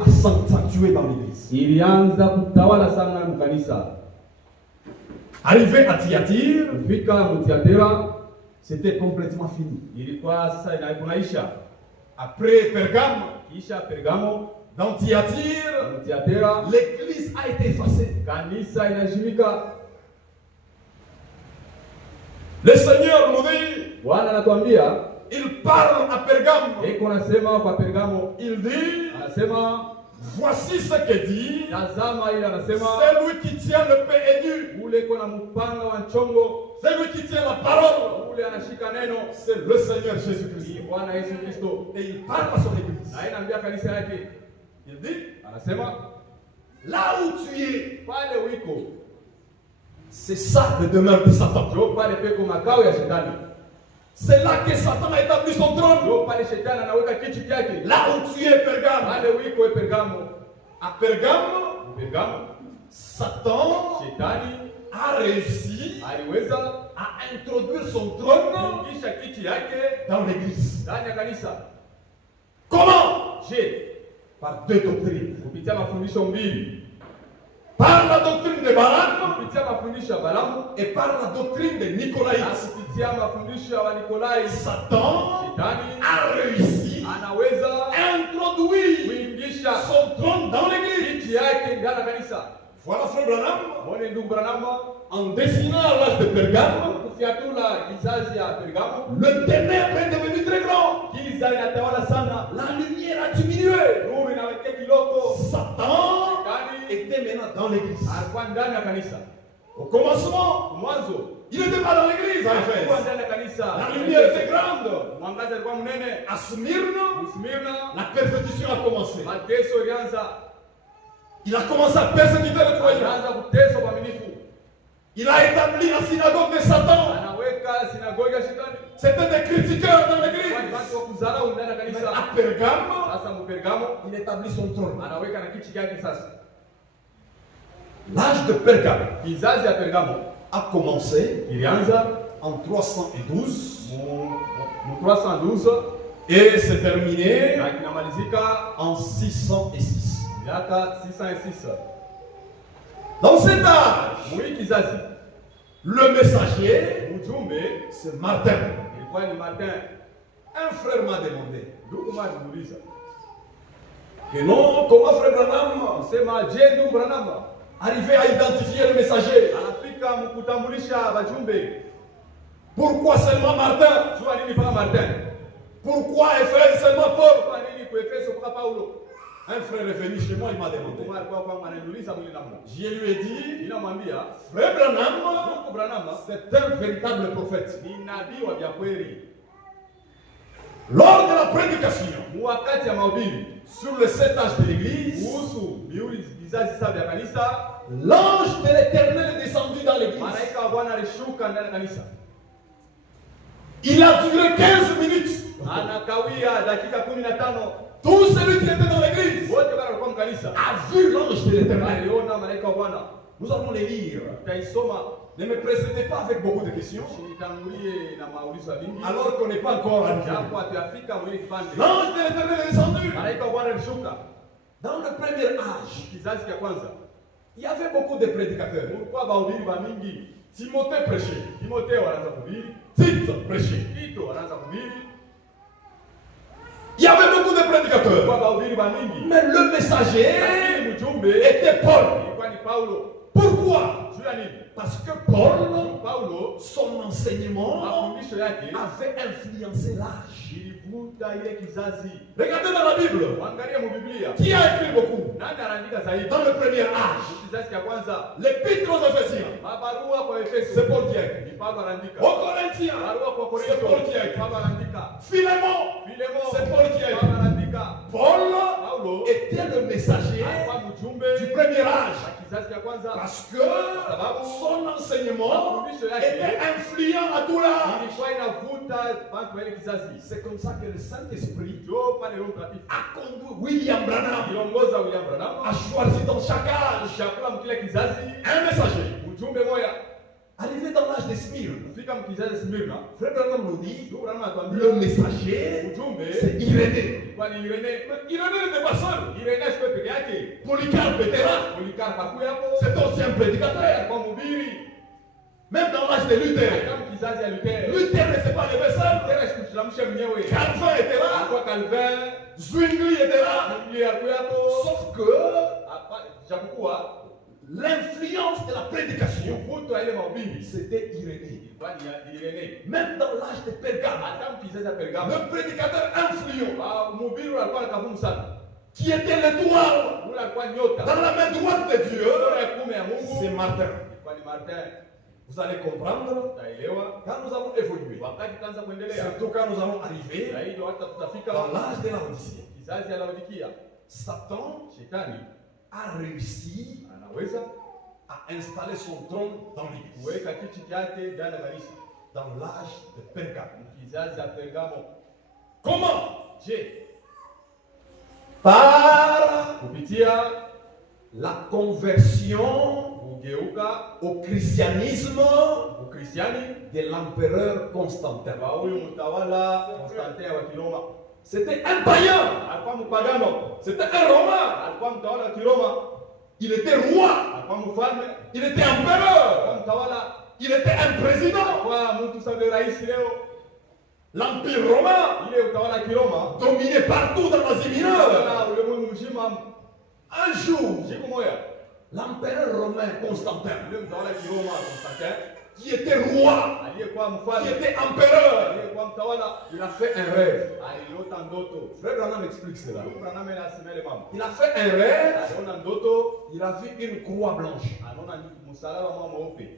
à s'accentuer dans l'église. ilianza kutawala sana mkanisa. Arrivé à Thyatire, Kufika Mtiatira c'était complètement fini. ilikuwa sasa inaisha. Après Pergame, Kisha Pergamo, dans Thyatire, Mtiatira, l'église a été effacée. kanisa inashimika. Le Seigneur nous dit, Bwana anatuambia, il parle à Pergame. iko nasema kwa Pergamo, Il dit, anasema voici ce que dit tazama, ile anasema celui qui tient le pain aigu, ule iko na mpanga wa nchongo, celui qui tient la parole, ule anashika neno, c'est le Seigneur Jésus-Christ. ni Bwana Yesu Kristo. Et il parle à son église. Na inaambia kanisa yake, Il dit, anasema là où tu es, pale wiko c'est ça la demeure de Satan. ndio pale peko makao ya shetani, C'est là que Satan a établi son trône. ndio pale shetani anaweka kitu chake. Là où tu es, Pergame. Pale wiko Pergamo, À Pergame, Pergamo Satan shetani a réussi aliweza à introduire son trône kuingisha kiti yake dans l'église. ndani ya kanisa. Comment? Je, Par deux doctrines. kupitia mafundisho mbili, Par la doctrine de Balaam kupitia mafundisho ya Balamu et par la doctrine de na Nicolaïs. kupitia mafundisho ya Wanikolai, Satan shetani a réussi anaweza à introduire kuingisha son trône dans l'église. kiti yake ndani ya kanisa. Voilà Frère Branham, Mwone ndugu Branham en dessinant à l'âge de Pergame, kufiatula kizazi ya Pergamo, le ténèbre est devenu très grand. giza inatawala sana, La lumière a diminué. nuru inawekea kiloko. Satan Shetani était maintenant dans l'église. alikuwa ndani ya kanisa. Au commencement, Mwanzo il n'était pas dans l'église à alikuwa Éphèse. ndani ya kanisa, La lumière était grande. mwangaza alikuwa mnene. À Smyrne, Smirna la persécution a commencé. mateso ilianza, Il a commencé à persécuter les croyants. alianza kuteswa kwa minifu, Il a établi la synagogue de Satan. anaweka sinagogi ya shetani. C'était des critiqueurs dans Kwani l'église. watu wa kudharau ndani ya Mais kanisa. à Pergame, Sasa Mpergamo il établit son trône. anaweka na kiti chake. Sasa L'âge de Pergame kizazi ya Pergamo a commencé ilianza en 312 mu 312 et s'est terminé na kinamalizika en 606. miaka 606. Dans cet âge, Mwi kizazi le messager, mjumbe c'est Martin. ilikuwa ni Martin. Un frère m'a demandé Ndugu mwa alimuuliza, que non, comment frère Branham sema je, ndugu Branham arrivait à identifier le messager? anafika mkutambulisha wajumbe, Pourquoi seulement Martin? jua nini mpaka Martin? Pourquoi Éphèse seulement Paul? Kwa nini kwa Efeso mpaka Paulo? Un frère est venu chez moi, il m'a Ndugu demandé. mwa alikuwa kwangu ananiuliza mwili namna. Je lui ai dit, Ninamwambia frère Branham, ndugu Branham c'est un véritable prophète. ni nabii wa vya kweli. Lors de la prédication Wakati ya mahubiri sur les 7 âges de l'église, kuhusu vizazi saba vya kanisa, l'ange de l'éternel est descendu dans l'église. malaika wa Bwana alishuka ndani ya kanisa. Il a duré 15 minutes. Anakawia dakika 15. Tout celui qui était dans l'église Wote wale walikuwa mkanisa a vu l'ange de l'éternel. aliona malaika wa Bwana. Nous allons les lire. Taisoma, Ne me précédez pas avec beaucoup de questions, nitangulie na maulizo mingi alors qu'on n'est pas encore arrivé. japo atafika mwili kipande. L'ange de l'éternel est descendu. Malaika wa Bwana alishuka. Dans le premier âge, Kizazi cha kwanza il y avait beaucoup de prédicateurs. kulikuwa bahubiri ba mingi. Timothée prêchait. Timotheo anaanza kuhubiri, Tite prêchait. Tito anaanza kuhubiri, Il y avait beaucoup de prédicateurs. kulikuwa bahubiri ba mingi. Mais le messager Lakini mjumbe était Paul. ilikuwa ni Paulo. Pourquoi? Juu ya nini? Parce que Paul, Paulo son enseignement mafundisho yake avait influencé l'âge. ilivuta ile kizazi. Regardez dans la Bible. Angalia mu Biblia. Qui a écrit beaucoup? Nani anaandika zaidi? Dans le premier âge. Kizazi cha kwanza. L'épître aux Éphésiens, Mabarua kwa Efeso. c'est Paul qui a écrit. Ni Paulo anaandika. Aux Corinthiens, Barua kwa c'est Paul Korinto. qui a écrit. Paulo anaandika. Philémon, Filemon. c'est Paul qui a écrit. Paulo anaandika. Paul Paulo était le messager alikuwa mjumbe du premier âge. wa kizazi cha kwanza. Parce que son enseignement était influent à tout l'âge. Ilikuwa inavuta watu wa ile kizazi. C'est comme ça que le Saint-Esprit Ndio pale Roho Mtakatifu a conduit William Branham iliongoza William Branham a choisi dans chaque âge chakula mkile kizazi un messager. ujumbe moya. Arrivé dans l'âge de Smyrne, Ukifika mkizazi Smyrna, Frère Branham nous dit, ndugu Branham atuambia le messager, ujumbe c'est Irénée. kwani Irene Irénée n'était pas seul. Irene ashikwe peke yake. Polycarpe était là. Polycarpe hakuya hapo. C'est aussi un prédicateur. Kwa mhubiri. Même dans l'âge de Luther. Kama kizazi ya Luther. Luther ne s'est pas levé seul. Luther ashikushlamsha mwenyewe. Calvin était là. Kwa Calvin, Zwingli était là. Zwingli hakuya hapo. Sauf que japokuwa l'influence de la prédication, mvuto wa ile mahubiri c'était Irénée. ilikuwa ni ya Irene. Même dans l'âge de Pergame, Hata mkizazi ya Pergamo, le prédicateur influent, mhubiri alikuwa anakavumu sana. qui était l'étoile Ule alikuwa nyota. dans la main droite de Dieu, Nyota ya kume ya Mungu. c'est Martin. Ilikuwa ni Martin. Vous allez comprendre Utaelewa quand nous avons évolué, wakati tuanza kuendelea. surtout quand nous allons arriver Zaidi wakati tutafika dans l'âge de la Odyssée. kizazi ya Laodikia. Satan Shetani a réussi anaweza à installer son trône dans l'église, kuweka kiti chake ndani ya kanisa. dans l'âge de Pergame. Kizazi ya Pergamo. Comment? Je, Par kupitia la conversion kugeuka au christianisme Ukristiani de l'empereur Constantin. kwa huyu mtawala Konstantin wa Kiroma. C'était un païen, Alikuwa mpagano, c'était un romain. alikuwa mtawala wa Kiroma, Il était roi, alikuwa mfalme, il était alikuwa empereur, mtawala, il était un président. alikuwa mtu sawa rais leo. L'empire romain Ile utawala wa Kiroma dominait partout dans l'Asie mineure. na ulimwengu mzima. Un jour, Siku moja l'empereur romain Constantin, yule mtawala wa Kiroma Konstantin qui était roi, aliyekuwa qui mfalme, était empereur, aliyekuwa mtawala, il a fait un rêve. aliota ndoto. Frère Branham explique cela. Branham anasema ile mambo. Il a fait un rêve, Aliona ndoto, il a vu une croix blanche. anaona msalaba mwa mweupe.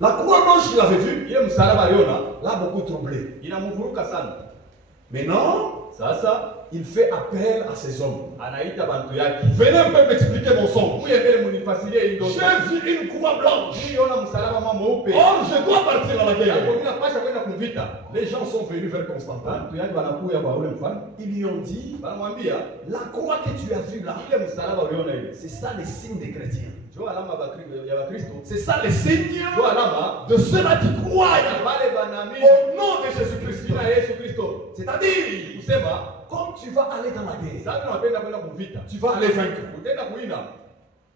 La croix blanche qu'il avait vue Ile msalaba aliona l'a beaucoup troublé. inamvuruka sana. Maintenant, Sasa il fait appel à ses hommes. anaita bantu yake. Venez un peu m'expliquer mon songe. Huyu mbele munifasirie hii ndoto. J'ai vu une croix blanche. Niona msalaba mwa mweupe. Or, je dois partir à la Hapo guerre. mimi napasha kwenda kumvita. Les gens sont venus vers Constantin. Bantu yake wanakuya kwa ule mfalme. Ils lui ont dit, Wanamwambia la croix que tu as vue là, ile msalaba uliona ile. c'est ça le signe des chrétiens. Ndio alama ya Wakristo. C'est ça le signe Ndio alama de ceux-là qui croient ya wale banaamini au nom de Jésus-Christ. jina la Yesu Kristo. C'est-à-dire, Kusema comme tu vas aller dans la guerre, sasa unapenda kwenda kumvita. tu vas aller vaincre. Utaenda kuina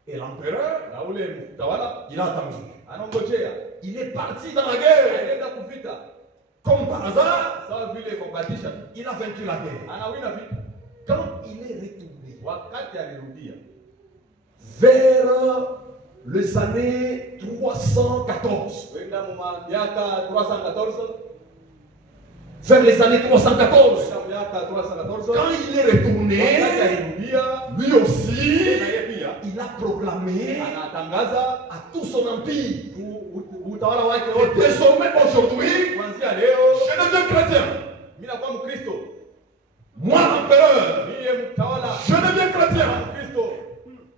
Et l'empereur, na ule mtawala il a attendu. anangojea. Il est parti dans la guerre. Anaenda kumvita. Comme par hasard, Sawa vile kubatisha. il a vaincu la guerre. Anawina vita. Quand il est retourné Wakati alirudia vers les années 314, kwenda miaka 314, vers les années 314, kwenda miaka 314, quand il est retourné, wakati alirudia lui aussi, na yeye pia il a proclamé anatangaza à tout son empire utawala wake que wote. désormais aujourd'hui, Kuanzia leo je deviens chrétien. mimi nakuwa Mkristo. Moi, l'empereur, Mimi mtawala je deviens chrétien. Mkristo.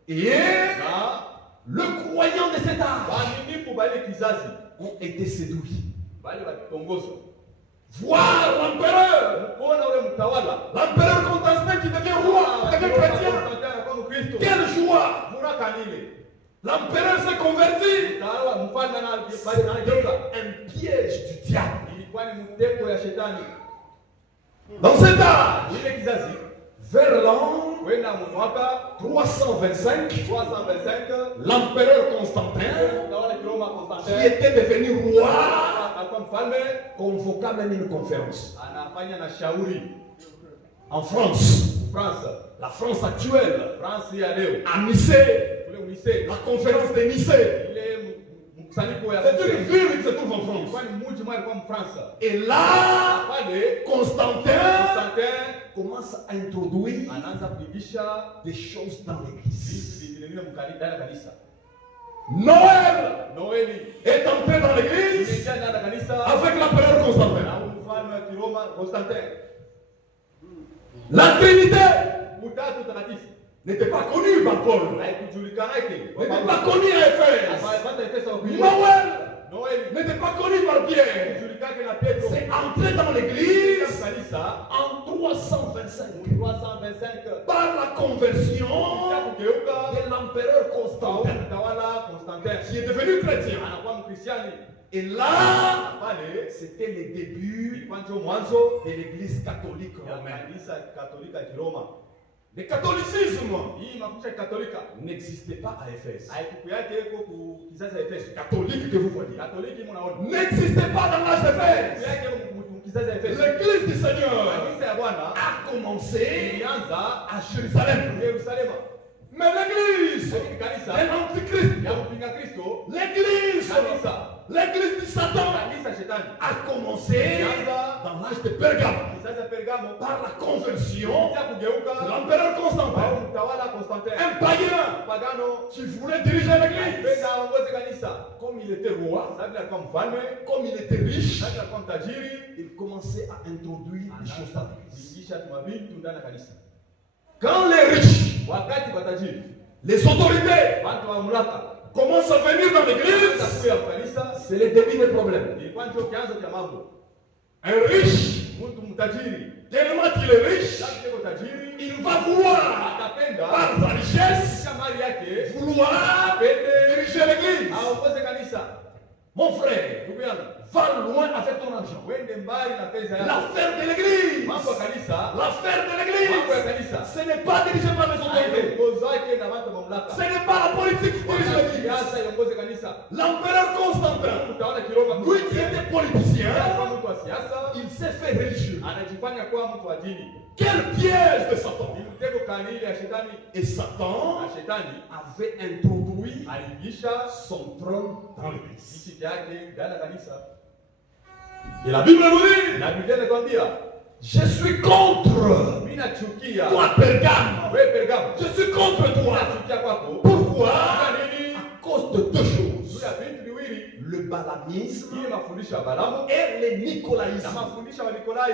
Et Na le croyant de cet âge waaminifu bali kizazi ont été séduits. bali watongozwa. Voir l'empereur, Kuona ule mtawala l'empereur Constantin qui devient roi, devient chrétien. anakuwa Mkristo. Quelle joie! Furaha nile. L'empereur s'est converti. Mtawala mfalme C'était anageuka. un piège du diable. Ilikuwa ni mtego ya shetani. Dans cet âge, Ile kizazi vers l'an kwenda mwaka 325, 325 l'empereur Constantin, mtawala Kiroma qui Konstantin était devenu roi, alikuwa mfalme, convoqua même une conférence anafanya na shauri en France, France, la France actuelle, France ya leo à Nicée, kule Unise, la conférence de Nicée. ile mkusanyiko ya C'est une ville qui se trouve en France. kwa ni mji mmoja kwa France. Et là, Pale Constantin Konstantin commence à introduire anaanza kuigisha des choses dans l'église. vitu vingine ndani ya kanisa. Noël Noeli est entré dans l'église imeingia ndani ya kanisa avec l'empereur Constantin. na mfalme wa Kiroma Konstantin. La Trinité Utatu takatifu n'était pas connue par Paul, haikujulikanake. n'était pas connue à Éphèse. Hapana Efeso wa kuiona. Noël Noeli n'était pas connue par Pierre. haikujulikane na Petro. C'est entré dans l'église Kanisa en 325 325 par la conversion ya kugeuka de l'empereur Constantin, Mtawala Constantin qui est devenu chrétien. anakuwa Mkristiani. Et là, Pale c'était le début ilikuwa ndio mwanzo de l'église catholique ya romaine. kanisa Katolika Kiroma. Le catholicisme Hii mafundisho ya Katolika n'existait pas à Éphèse. haikuku yake iko ku kizazi ya Efeso. Catholique que vous voyez Katoliki mnaona n'existait pas dans l'âge d'Éphèse. yake mu kizazi ya Efeso. L'église du Seigneur Kanisa ya Bwana a commencé ilianza à Jérusalem. Yerusalema. Mais l'église Lakini kanisa de l'Antichrist, ya mpinga Kristo, l'église, kanisa l'église du Satan kanisa shetani a commencé dans l'âge de Pergame kizazi ya Pergamo par la conversion ya de kugeuka l'empereur au Constantin, mtawala Constantin un païen pagano qui voulait diriger l'église. penda aongoze kanisa. Comme il était roi, Sababu alikuwa mfalme, comme il était riche, sababu alikuwa mtajiri, il commençait à introduire des choses dans l'église. kuingisha tumavitu ndani ya kanisa. Quand les riches, Wakati watajiri, les autorités watu wa mamlaka commencent à venir dans l'église, kuya kanisa, c'est le début des problèmes. ilikuwa ndio kianzo cha mambo. Un riche, Mtu mtajiri, tellement qu'il est riche, sababu yuko tajiri, il va vouloir, atapenda par sa richesse, kisha mali yake vouloir apende diriger l'église. aongoze kanisa. Mon frère, Ndugu yangu, va loin avec ton argent. wende mbali na pesa yako. L'affaire de l'église, Mambo ya kanisa, l'affaire de mambo ya l'église, kanisa ce n'est pas dirigé par les autorités. haiongozi na watu wa mamlaka. Ce n'est pas la politique qui dirige l'église. Siasa iongoze kanisa. L'empereur Constantin, Utaona Kiroma lui qui était politicien, kwa mtu wa siasa il s'est fait religieux. anajifanya kuwa mtu wa dini. Quel piège de Satan! Ni mtego kamili ya shetani. Et Satan Na shetani avait introduit aliingisha son trône dans l'église. kiti chake ndani ya kanisa. Et la Bible nous dit, Na Biblia inakwambia, je suis contre mimi nachukia toi, Pergame. wewe Pergamo. Je suis contre toi. Nachukia kwako. Pourquoi? Kwa nini? À cause de deux choses. Kuna vitu viwili, Le balamisme ile mafundisho ya Balaamu et le na nicolaïsme. mafundisho ya Nikolai.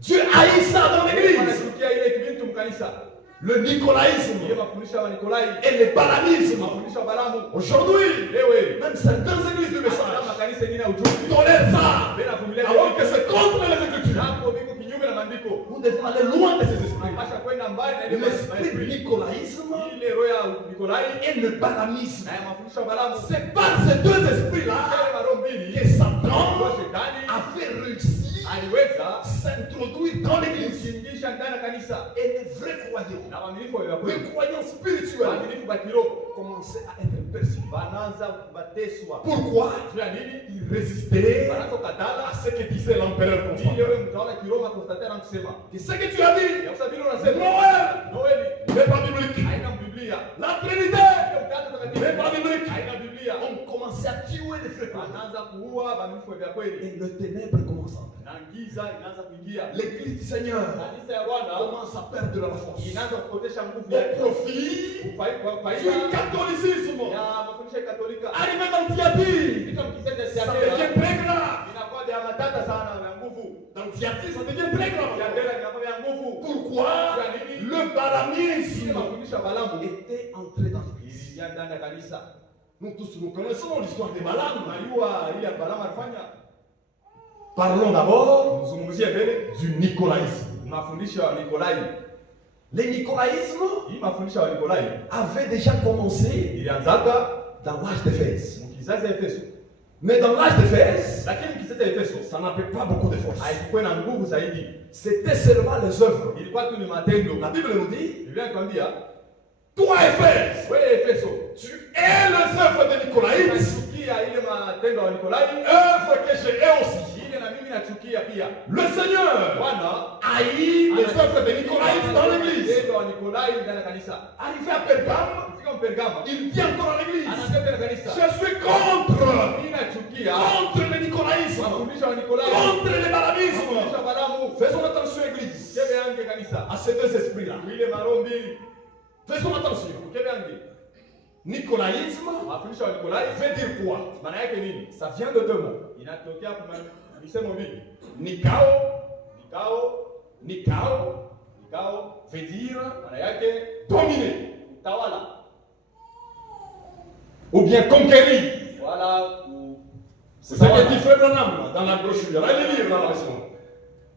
Dieu haït ça dans l'église. Wanachukia ile kitu mkanisa. Le nicolaïsme Ile mafundisho ya Nikolai, et le balamisme. mafundisho ya Balaamu. Aujourd'hui, Wewe même certaines églises du hata message makanisa mengine ya ujumbe tolèrent ça. bila kuvumilia Alors que c'est contre les Écritures. jambo viko kinyume na maandiko. Nous devons aller loin de ces esprits. Pasha kwenda mbali na ile L'esprit du nicolaïsme ile roho ya Nikolai et le balamisme. na ya mafundisho ya Balaamu. C'est par ces deux esprits-là Ile maroho mbili que Satan kwa shetani avait réussi aliweza à s'introduire dans l'église. kuingisha ndani ya kanisa. Et les vrais croyants, Na waaminifu wa les kweli, croyants spirituels, waaminifu wa kiroho commençaient à être perçus. wanaanza kubateswa. Pourquoi? Juu ya nini? Ils résistaient Wanaanza kukatala à ce que disait l'empereur ile Constantin. wewe mtaona Kiroma Konstantini anasema. Et ce que tu as dit, Ya kusabiri unasema Noël Noeli n'est pas biblique. haina Biblia. La Trinité Ile utatu takatifu n'est pas biblique. haina Biblia. On commençait à tuer les frères croyants. Wanaanza kuua waaminifu vya kweli. Et le ténèbre commence à entrer. Na giza inaanza kuingia. L'église du Seigneur Kanisa ya Bwana commence à perdre la force. inaanza kupotesha nguvu Au yake. profit Kwa du faida catholicisme. ya mafundisho ya Katolika. Arrivé dans Thyatire, Kitu mkisema ça Tiatira devient très grave. inakuwa vya matata sana vya nguvu. Dans Thyatire, ça devient très grave. Tiatira inakuwa vya nguvu. Pourquoi? Le balamisme Mafundisho ya Balaamu était entré dans l'église. iliingia ndani ya kanisa. Nous tous nous connaissons l'histoire de Balaam. Unajua ile ya Balaamu alifanya. Parlons d'abord Mzungumzie mbele du nicolaïsme. mafundisho ya Nikolai. Le nicolaïsme Hii mafundisho ya Nikolai avait déjà commencé ilianzaka dans l'âge d'Éphèse. mkizazi ya Efeso. Mais dans l'âge d'Éphèse, Lakini mkizazi ya Efeso ça n'avait pas beaucoup de force. haikuwa na nguvu zaidi. C'était seulement les œuvres. Ilikuwa tu ni matendo. La Bible nous dit, Biblia inakwambia toi Éphèse, wewe Efeso tu es les œuvres de Nicolaïtes, unachukia ile matendo ya Nikolai. œuvres que j'ai aussi. Ile na mimi nachukia pia. Le Seigneur Bwana haït les œuvres de Nicolaïtes dans l'église. matendo ya Nikolai ndani ya kanisa. Arrivé à Pergame, Kufika Pergamo il vient encore à l'église. anakuja tena kanisa. Je suis contre, Mimi nachukia contre le nicolaïsme, mafundisho ya Nikolai. contre le balamisme. Mafundisho ya Balaamu. Faisons attention, église, Kebe yange kanisa. à ces deux esprits-là. Ile maroho mbili. Faisons attention. Kebe yange. Nicolaïsme Mafundisho ya Nikolai veut dire quoi? maana yake nini? Ça vient de deux mots. Inatokea kwa misemo mbili. Nikao, Nikao, Nikao nikao veut dire maana yake dominer tawala. ou bien conquérir. Wala C'est ça que dit Frère Branham dans la brochure. Allez lire dans la version.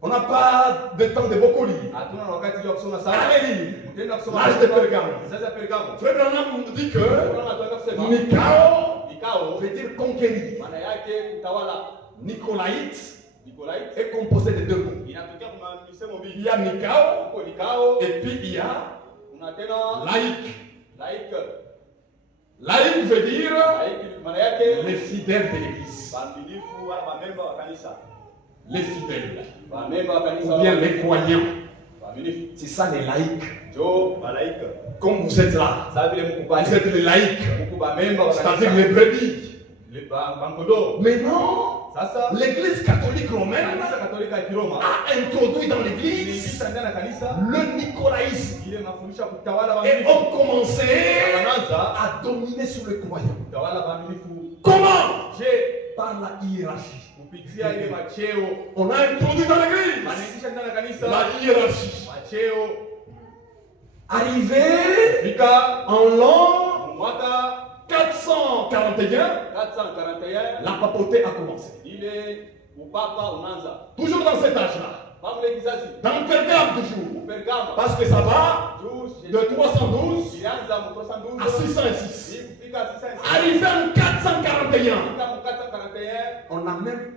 On n'a pas de temps de beaucoup lire. Hatuna na wakati wa kusoma sana. Allez lire. Mtenda kusoma. L'âge de Pergame. Sasa Pergamo. Frère Branham nous dit que Unaona tunataka kusema. Nikao veut dire conquérir. Maana yake kutawala. Nicolaïte Nicolaïte est composé de deux mots. inatokea kwa misemo Il mbili. y a Nikao Uko Nikao, et puis il y a una tena laïque. laïque. Laïque veut dire Laïque maana yake les fidèles de l'église. waaminifu wala memba wa kanisa. Les fidèles. Memba wa kanisa Ou bien les croyants. waaminifu. C'est ça les laïcs. Jo malaika. Comme vous êtes là. Sasa vile mko pale. Vous êtes les laïcs. Mko ba memba wa C'est-à-dire kanisa. les brebis. Les bankodo. Mais non. Sasa L'église catholique romaine kanisa Katolika ya Kiroma a introduit dans l'église iliingiza ndani ya kanisa le nicolaïsme. ile mafundisho ya kutawala Et waaminifu. ont commencé Wanaanza à dominer sur les croyants. kutawala waaminifu. Comment? Je, Par la hiérarchie. kupitia ile macheo On a introduit dans l'église wanaingisha ndani ya kanisa la hiérarchie. macheo. Arrivé Fika en l'an mwaka 441, 441 la papauté a commencé. ile upapa unaanza. Toujours dans cet âge-là. Pamle kizazi Dans Pergame toujours. Pergamo Parce que ça va juu de 312 ilianza mtosa ndugu à 606. kufika 600 Arrivé en 441, kufika mu 441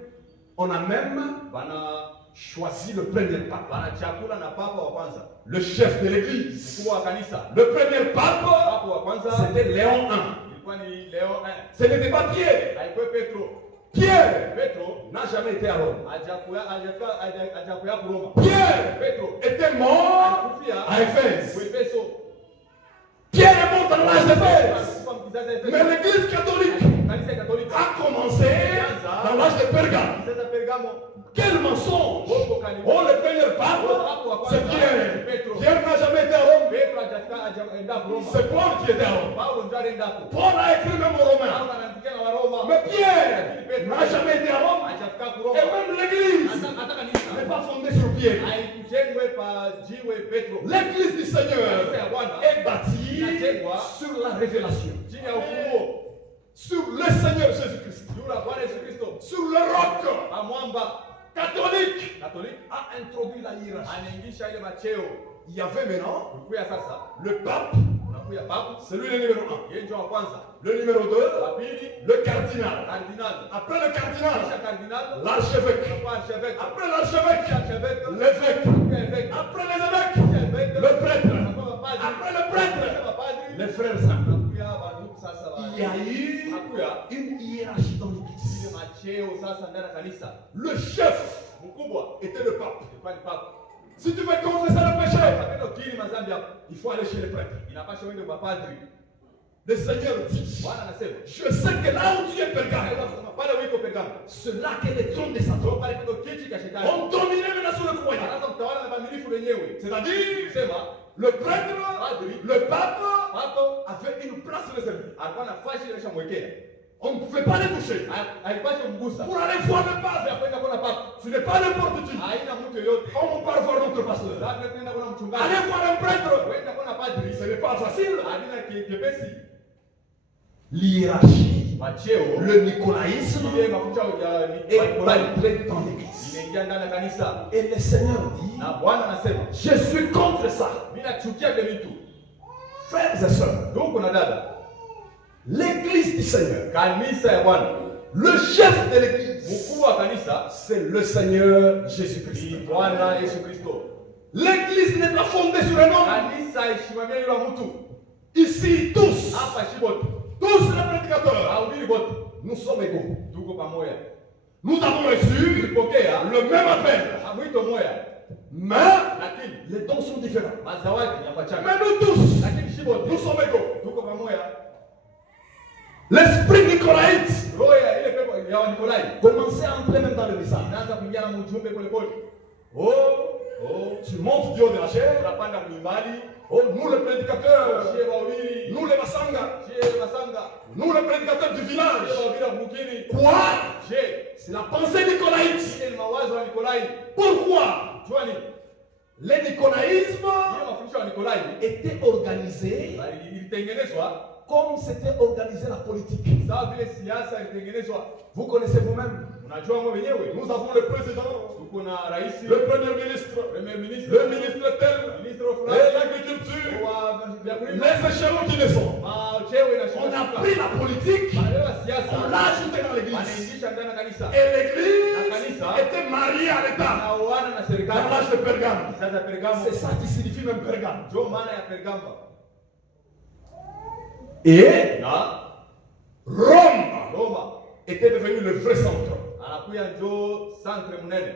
on a même bana choisi le premier pape, chakula na papa wa kwanza, le chef de l'église. mkuu wa kanisa. Le premier pape, Papa wa kwanza c'était Léon I. ilikuwa ni Leo 1. Ce n'était pas Pierre. Haikuwa Petro. Pierre Petro n'a jamais été à Rome. hajakuya Roma. Pierre Petro était mort alikufia à Éphèse. Efeso. Pierre est mort dans l'âge d'Éphèse. Alikufa mkizazi Efeso. Mais l'église catholique Kanisa Katolika a commencé dans l'âge de Pergame. Kizazi Pergamo. Quel mensonge! Bongo kanisa. Oh, le premier pape, c'est Pierre. Pierre n'a jamais été à Rome. Petro hajaenda Roma. C'est Paul qui était à Rome. Paulo ndio alienda hapo. Paul a écrit même aux Romains. Paulo anaandikia na Waroma. Mais Pierre n'a jamais été à Rome. Hajafika Et Roma. même l'église Hata kanisa n'est pas fondée sur Pierre. haikujengwe pa jiwe Petro. L'église du Seigneur Kanisa ya Bwana est bâtie sur la révélation. chini ya ufunuo Sur le Seigneur Jésus-Christ. juu la Bwana Yesu Kristo. Sur le roc Pa mwamba catholique Katoliki a introduit la hiérarchie. anaingisha ile macheo. Il y avait maintenant Ulikuya sasa le pape, unakuya papu, c'est lui le numéro 1. yeye ndio wa kwanza. Le numéro 2, Wa pili le cardinal. kardinal. Après le cardinal, Kisha kardinal, l'archevêque. kwa archevêque. Après l'archevêque, Kisha archevêque, l'évêque. kisha évêque. Après les évêques, Kisha évêque, le prêtre. kwa mapadri. Après le prêtre, Kisha mapadri. les frères saints. Unakuya bandugu sasa wa. Il y a eu Unakuya une hiérarchie dans ile l'église. macheo sasa ndani ya kanisa. Le chef Mkubwa était le pape. ilikuwa ni papu. Si tu veux confesser le péché, Unapenda ukiri mazambi yako, il faut aller chez les prêtres. inapasha uende kwa padri. Le Seigneur dit, Bwana anasema, je sais que là où tu es Pergame, pale wiko Pergamo. c'est là qu'est le trône de Satan. Pale kuna kiti cha shetani. On dominait maintenant sur le croyant. Anaanza kutawala na bamilifu wenyewe. C'est-à-dire, Sema le prêtre, le pape hapo avait une place réservée. alikuwa nafasi ile shamwekea. On ne pouvait pas les toucher. Haipaswi kumgusa. Pour aller voir le pape, Kwenda kuna papa. ce n'est pas n'importe qui. Haina mtu yoyote. Comme on part voir notre pasteur. Labda kwenda kuna mchungaji. Aller voir un prêtre, Kwenda kuna padri. ce n'est pas facile. Halina kepesi. L'hiérarchie, Macheo le nicolaïsme ile mafuta ya est entré dans l'église. imeingia ndani ya kanisa. Et le Seigneur dit, Na Bwana anasema, je suis contre ça. mimi nachukia vile vitu. Frères et sœurs, Ndugu na dada, l'église du Seigneur, kanisa ya Bwana, le chef de l'église, mkuu wa kanisa c'est le Seigneur ni Jésus-Christ. Bwana Yesu Kristo. L'église n'est pas fondée sur un homme. Kanisa isimamia yule mtu. Ici, tous, Hapa shibote. tous les prédicateurs, Hahubiri bote. nous sommes égaux. Tuko pamoja. Nous avons reçu Tulipokea le même appel. mwito moja. Mais Lakini les dons sont différents. mazawadi yapachana. Mais nous tous, Lakini shibote nous sommes égaux. tuko pamoja. L'esprit nicolaïte Roho ya ile pepo ya Wanikolai commençait à entrer même dans le message. inaanza kuingia na mjumbe pole pole. Oh, Oh, tu montes du haut de la chair. tunapanda mlimani. Oh, nous les prédicateurs, Shie wawili. nous les masanga, Shie masanga. nous les prédicateurs du Shie village. wawili mukini. Quoi? Shie. C'est la pensée nicolaïte. Ile ni mawazo ya Nikolai. Pourquoi? Jua nini? Le nicolaïsme Ile mafundisho ya Nikolai était organisé ilitengenezwa comme c'était organisé la politique. sawa vile siasa ilitengenezwa. Vous connaissez vous-même. Unajua mwe wenyewe. Nous avons le président, Tuko tuko na rais, le premier ministre, premier ministre, le ministre tel, ministre et fulani l'agriculture, wa vyakula, les échelons qui le sont. cheo On inashuka. a pris la politique, Wanaelewa on siasa, l'a ajouté dans l'église. wanaingisha ndani ya kanisa. Et l'église La kanisa était mariée à l'État wanaoana na dans serikali. l'âge de Pergame. Sasa Pergamo C'est ça qui signifie même Pergame. ndio maana ya Pergamo. Et Na Rome Roma était devenu le vrai centre. anakuya njo centre munene.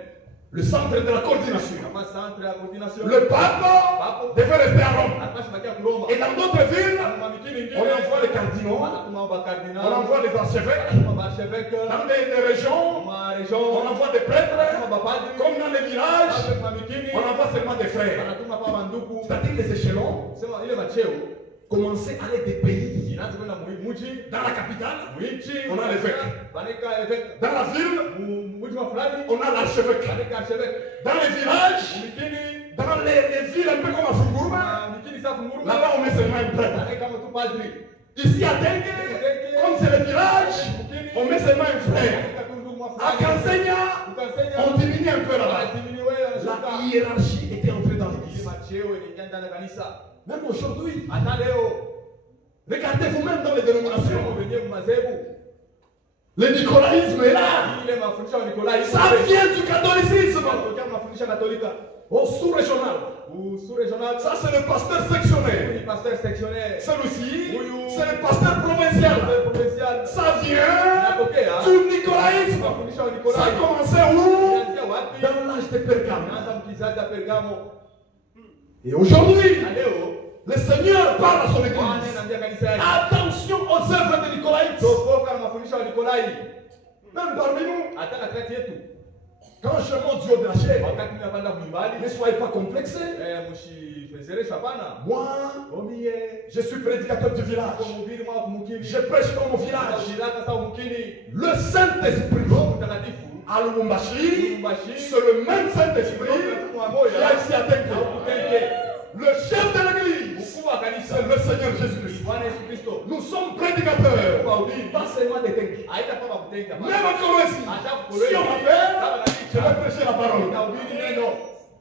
Le centre de la coordination. Kama centre ya coordination. Le pape devait rester à Rome. Anapaswa bakia Roma. Et dans d'autres villes, Kama mikini on ingine envoie les cardinaux, wanatuma ba cardinal, on envoie les archevêques. wanatuma ba archevêque, Dans des régions, ma on region, envoie des prêtres. wanatuma ba padri, Comme dans les villages, kama mikini on envoie seulement des frères. wanatuma pa banduku. C'est-à-dire les échelons Sema ile macheo commençaient à aller des pays. inaanza kwenda muji, Dans la capitale, muichi, on a l'évêque. baneka évêque. Dans la ville, Muji wa fulani, on a l'archevêque. baneka archevêque. Dans les villages, Mikini, dans les villes un peu comme à Funguruma, mikini sa funguru. là-bas on met seulement un prêtre. Baneka mtu padri. Ici à Dengue, comme c'est le village, on met seulement un frère. Baneka tu ndugu wa À fulani. Kansenya, Ukasenya, on diminue un peu là-bas. wanatimiwe, La wanashuka. hiérarchie était entrée dans Ile l'église. macheo inaingia ndani ya kanisa. Même aujourd'hui, Hata leo regardez vous-même dans les dénominations. wenyewe mazebu Le nicolaïsme est là. ile mafundisho ya Nikolai Ça vient du catholicisme. kutokea mafundisho ya Katolika Au sous-régional. sous régional. Ça, c'est le pasteur sectionnaire. Ni pasteur sectionnaire, Celui-ci, Oui. c'est le pasteur provincial. pasteur provincial. Ça vient Inatokea du nicolaïsme. mafundisho ya Ça a Nikolai. commencé où? Inaanzia wapi? Dans l'âge de Pergame. Inaanza mkizazi ya Pergamo. Et aujourd'hui, Na leo le Seigneur parle à son Bwana église. anaambia kanisa yake, Attention aux œuvres de Nicolas. tokoka na mafundisho ya Nikolai. Même parmi nous, Hata katikati yetu quand je monte du haut de la chair, wakati mnapanda kuimbali, ne soyez pas complexés. mshifezeresha hapana. Moi, Omie je suis prédicateur du village. kwa mhubiri mwa kumkini. Je prêche dans mon village. Shiraka sa umkini. Le Saint-Esprit Roho Mtakatifu à Lubumbashi, Lubumbashi, c'est le même Saint-Esprit Roho qui moja a ici à Tenke. na Ukenge. Le chef de l'église, Mkuu wa kanisa c'est le Seigneur Jésus-Christ. Bwana Yesu Kristo. Nous sommes prédicateurs, pas seulement des Tenke. Haita kama kutenga Même en Colombie, si on m'appelle, je vais prêcher la parole. Utahubiri neno.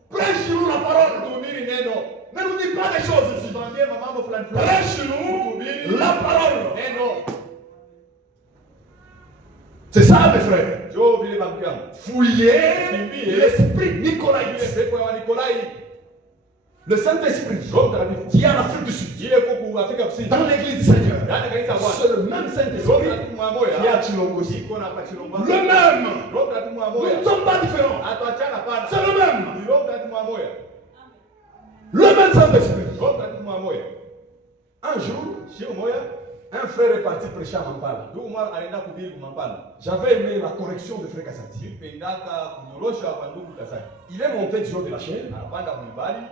Prêche-nous la parole. Tuhubiri neno. Ne nous dis pas des choses ici. Tuambie mambo fulani fulani. Prêche-nous la parole. Neno. C'est ça, mes frères. Jo vile bantu yangu. Fouillez l'esprit Ile nicolaïte. pepo ya Nikolai. Le Saint-Esprit Roho Mtakatifu. qui est en Afrique du Sud. Ile kuku Afrika Kusini. Dans l'église du Seigneur. Ndani kanisa la Bwana. C'est le même Roho Saint-Esprit Mtakatifu mwa qui est moya. à Chilongosi. Iko na hapa Chilomba. Le même. Roho Mtakatifu mwa Nous moya. ne sommes pas différents. Hatuachana pana. C'est le même. Ni Roho Mtakatifu mwa moya. Le même Saint-Esprit. Roho Mtakatifu mwa moya. Un jour, Shio moya. un frère est parti prêcher à Mampala. Ndugu mwa alienda kuhubiri kumampala. J'avais aimé la correction de frère Kassati. Pendaka kunyorosha kwa ndugu Kasai. Il est monté du haut de la chaîne. Anapanda kuibali,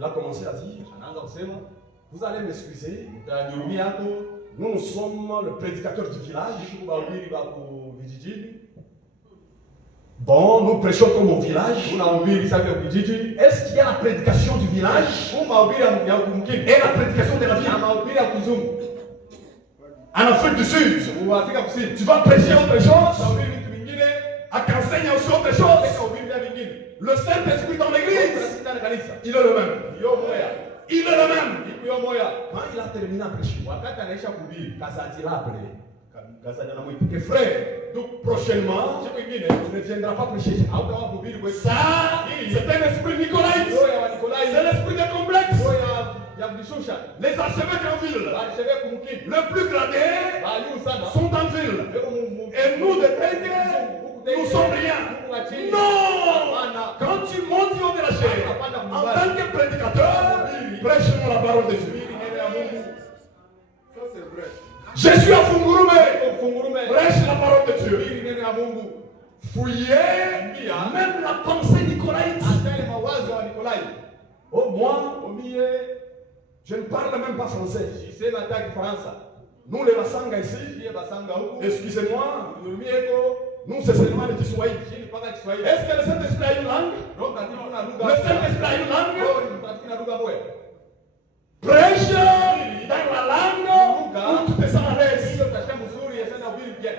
Il a commencé à dire, anaanza kusema, vous allez m'excuser. mtanihurumia hapo, Nous sommes le prédicateur du village. sisi bahubiri ba ku vijijini. Bon, nous prêchons comme au village. Tunahubiri sasa kwa vijiji. Est-ce qu'il y a la prédication du village Kwa mahubiri ya kumkini. et la prédication de la Na ville? mahubiri ya kuzungu. En Afrique du Sud, Uafrika Kusini. tu vas prêcher autre chose. Tunahubiri vitu vingine, À Kansenya aussi autre chose. tunahubiri vya vingine. Le Saint-Esprit dans l'église, Tunasita na kanisa. il est le même. Yo moya. Il est le même. Iko yo moya. Quand il a terminé à prêcher, Wakati anaisha kuhubiri, Kassati l'a appelé. Kasanya na mwiti. Et frère, donc prochainement, Siku ingine, tu ne viendras pas prêcher. hautawa kuhubiri kwetu. Ça, c'est un esprit nicolaïte. Roho ya Nikolai. C'est l'esprit des complexes. Roho ya kujishusha. Les archevêques en ville, Barishebe kumkini. le plus gradés, Bayu sana. sont en ville. Leo mu Et nous, de Tengue, nous sommes rien. Non! Quand tu montes au de la chair, en tant que prédicateur, prêche-nous la parole de Dieu. Ça c'est vrai. Je suis à Fungurume. Fungurume. Prêche la parole de Dieu. Hili neno ya Mungu. Fouillez même la pensée nicolaïte. Hata ile mawazo ya Nikolai. Oh, moi, Omie, je ne parle même pas français. sisema hata Kifaransa. Nous, les Basanga ici, Ndiye basanga huku. excusez-moi, Nulumieko. nous, c'est seulement le Kiswahili. Chini mpaka Kiswahili. Est-ce que le Saint-Esprit a une langue? Roho Mtakatifu na lugha. Le Saint-Esprit a une langue? Roho Mtakatifu na lugha moja. Prêche dans la langue où tu te sens à l'aise. Hiyo katika mzuri yasema ubiri bien.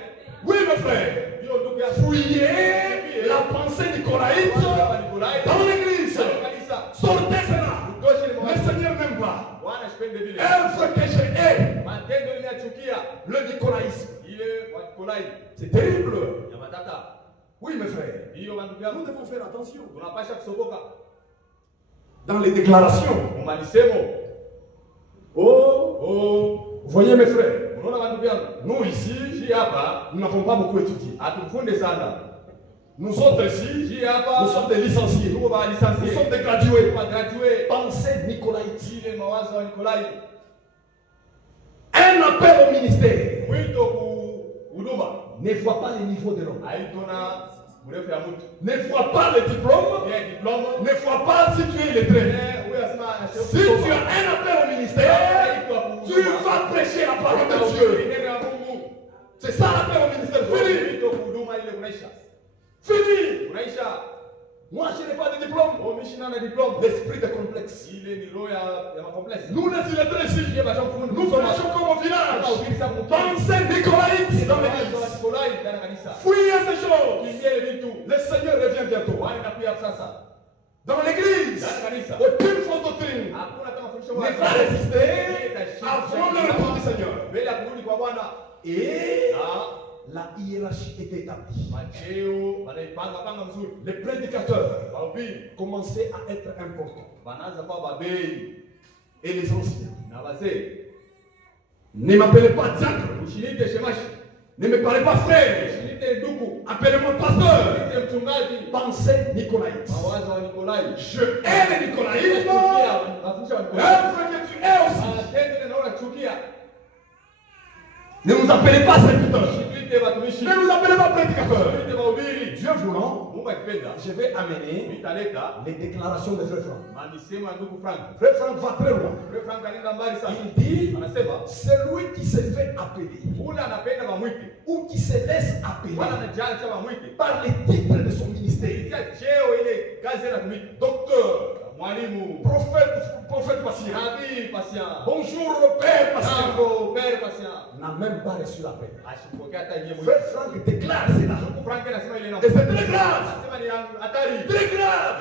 Oui, mes frères. Hiyo ndugu ya Fouillez la pensée nicolaïte œuvre que je hais, matendo nimeyachukia, le nicolaïsme. ile wa Nikolai. C'est terrible. Ya matata. Oui, mes frères. Hiyo bandugu Nous yangu, devons faire attention. tunapasha kusoboka. Dans les déclarations. Mumalisemo. Oh, vous voyez mes frères, Unaona bandugu yangu, nous ici, hii hapa nous n'avons pas beaucoup étudié. hatufunde sana. Nous autres ici, Hii hapa nous sommes des licenciés. tuko ba Nous licencié. sommes des gradués. Tuko gradué. Pensée nicolaïte. Ile mawazo wa Nikolai. Un appel au ministère Wito ku huduma. ne voit pas le niveau de l'homme. Haitona mrefu ya mtu. Ne voit pas le diplôme. Yeye diploma. Ne voit pas si tu es illettré. Huyo asema anasema. Si tu as un appel au ministère, tu vas prêcher la parole de Dieu. Neno la Mungu. C'est ça l'appel au ministère. Fini. Wito huduma ile unaisha. Fini. Unaisha. Moi, je n'ai pas de diplôme. Omishina na diploma. L'esprit de complexe. Ile ni roho ya makomplexe. Nous, les illettrés ici, Ndiye bashamfundu. nous prêchons comme au village. Tunahubiri mu Pensée nicolaïte dans l'église. Nikolai ndani ya kanisa. Fouillez ces choses. Kimbie ile vitu. Le Seigneur revient bientôt. Wani nakuya sasa. Dans l'église, Ndani ya kanisa. aucune fausse doctrine Hakuna kama fundisho ne wazi. va résister avant le retour du Seigneur. Mbele ya kurudi kwa Bwana. Et Na la hiérarchie était établie. macheo wanaipanga panga mzuri. Les prédicateurs Wahubiri commençaient à être importants. wanaanza kuwa babei Et les anciens. na wazee. Ne m'appelez pas diacre. Usinite shemashi. Ne me parlez pas frère. Usinite ndugu. Appelez-moi pasteur. Usinite mchungaji. Pensée nicolaïte. Mawazo wa Nikolai. Je hais le nicolaïsme. Mafundisho wa Nikolai. Œuvre que tu hais aussi. Matendo naona chukia. Ne nous appelez pas serviteurs. Usituite watumishi. Ne nous appelez pas prédicateurs. Usituite wahubiri. Dieu voulant, Mungu akipenda, je vais amener nitaleta les déclarations de Frère Franck. mamisemo ya ndugu Frank. Frère Franck va très loin. Frère Frank anaenda mbali sana. Il dit, Anasema celui qui se fait appeler ule anapenda wamwite. ou qui se laisse appeler Wala anajali cha wamwite. par les titres de son ministère, Kupitia cheo ile kazi anatumika. docteur, Mwalimu, prophète patient, nabii patient. bonjour père patient, Jambo, père patient. n'a même pas reçu l'appel. Ashipokea hata yeye Frère mwenyewe. Franck déclare cela. Ndugu Frank anasema ile Et c'est très grave. Anasema ni hatari. Très grave.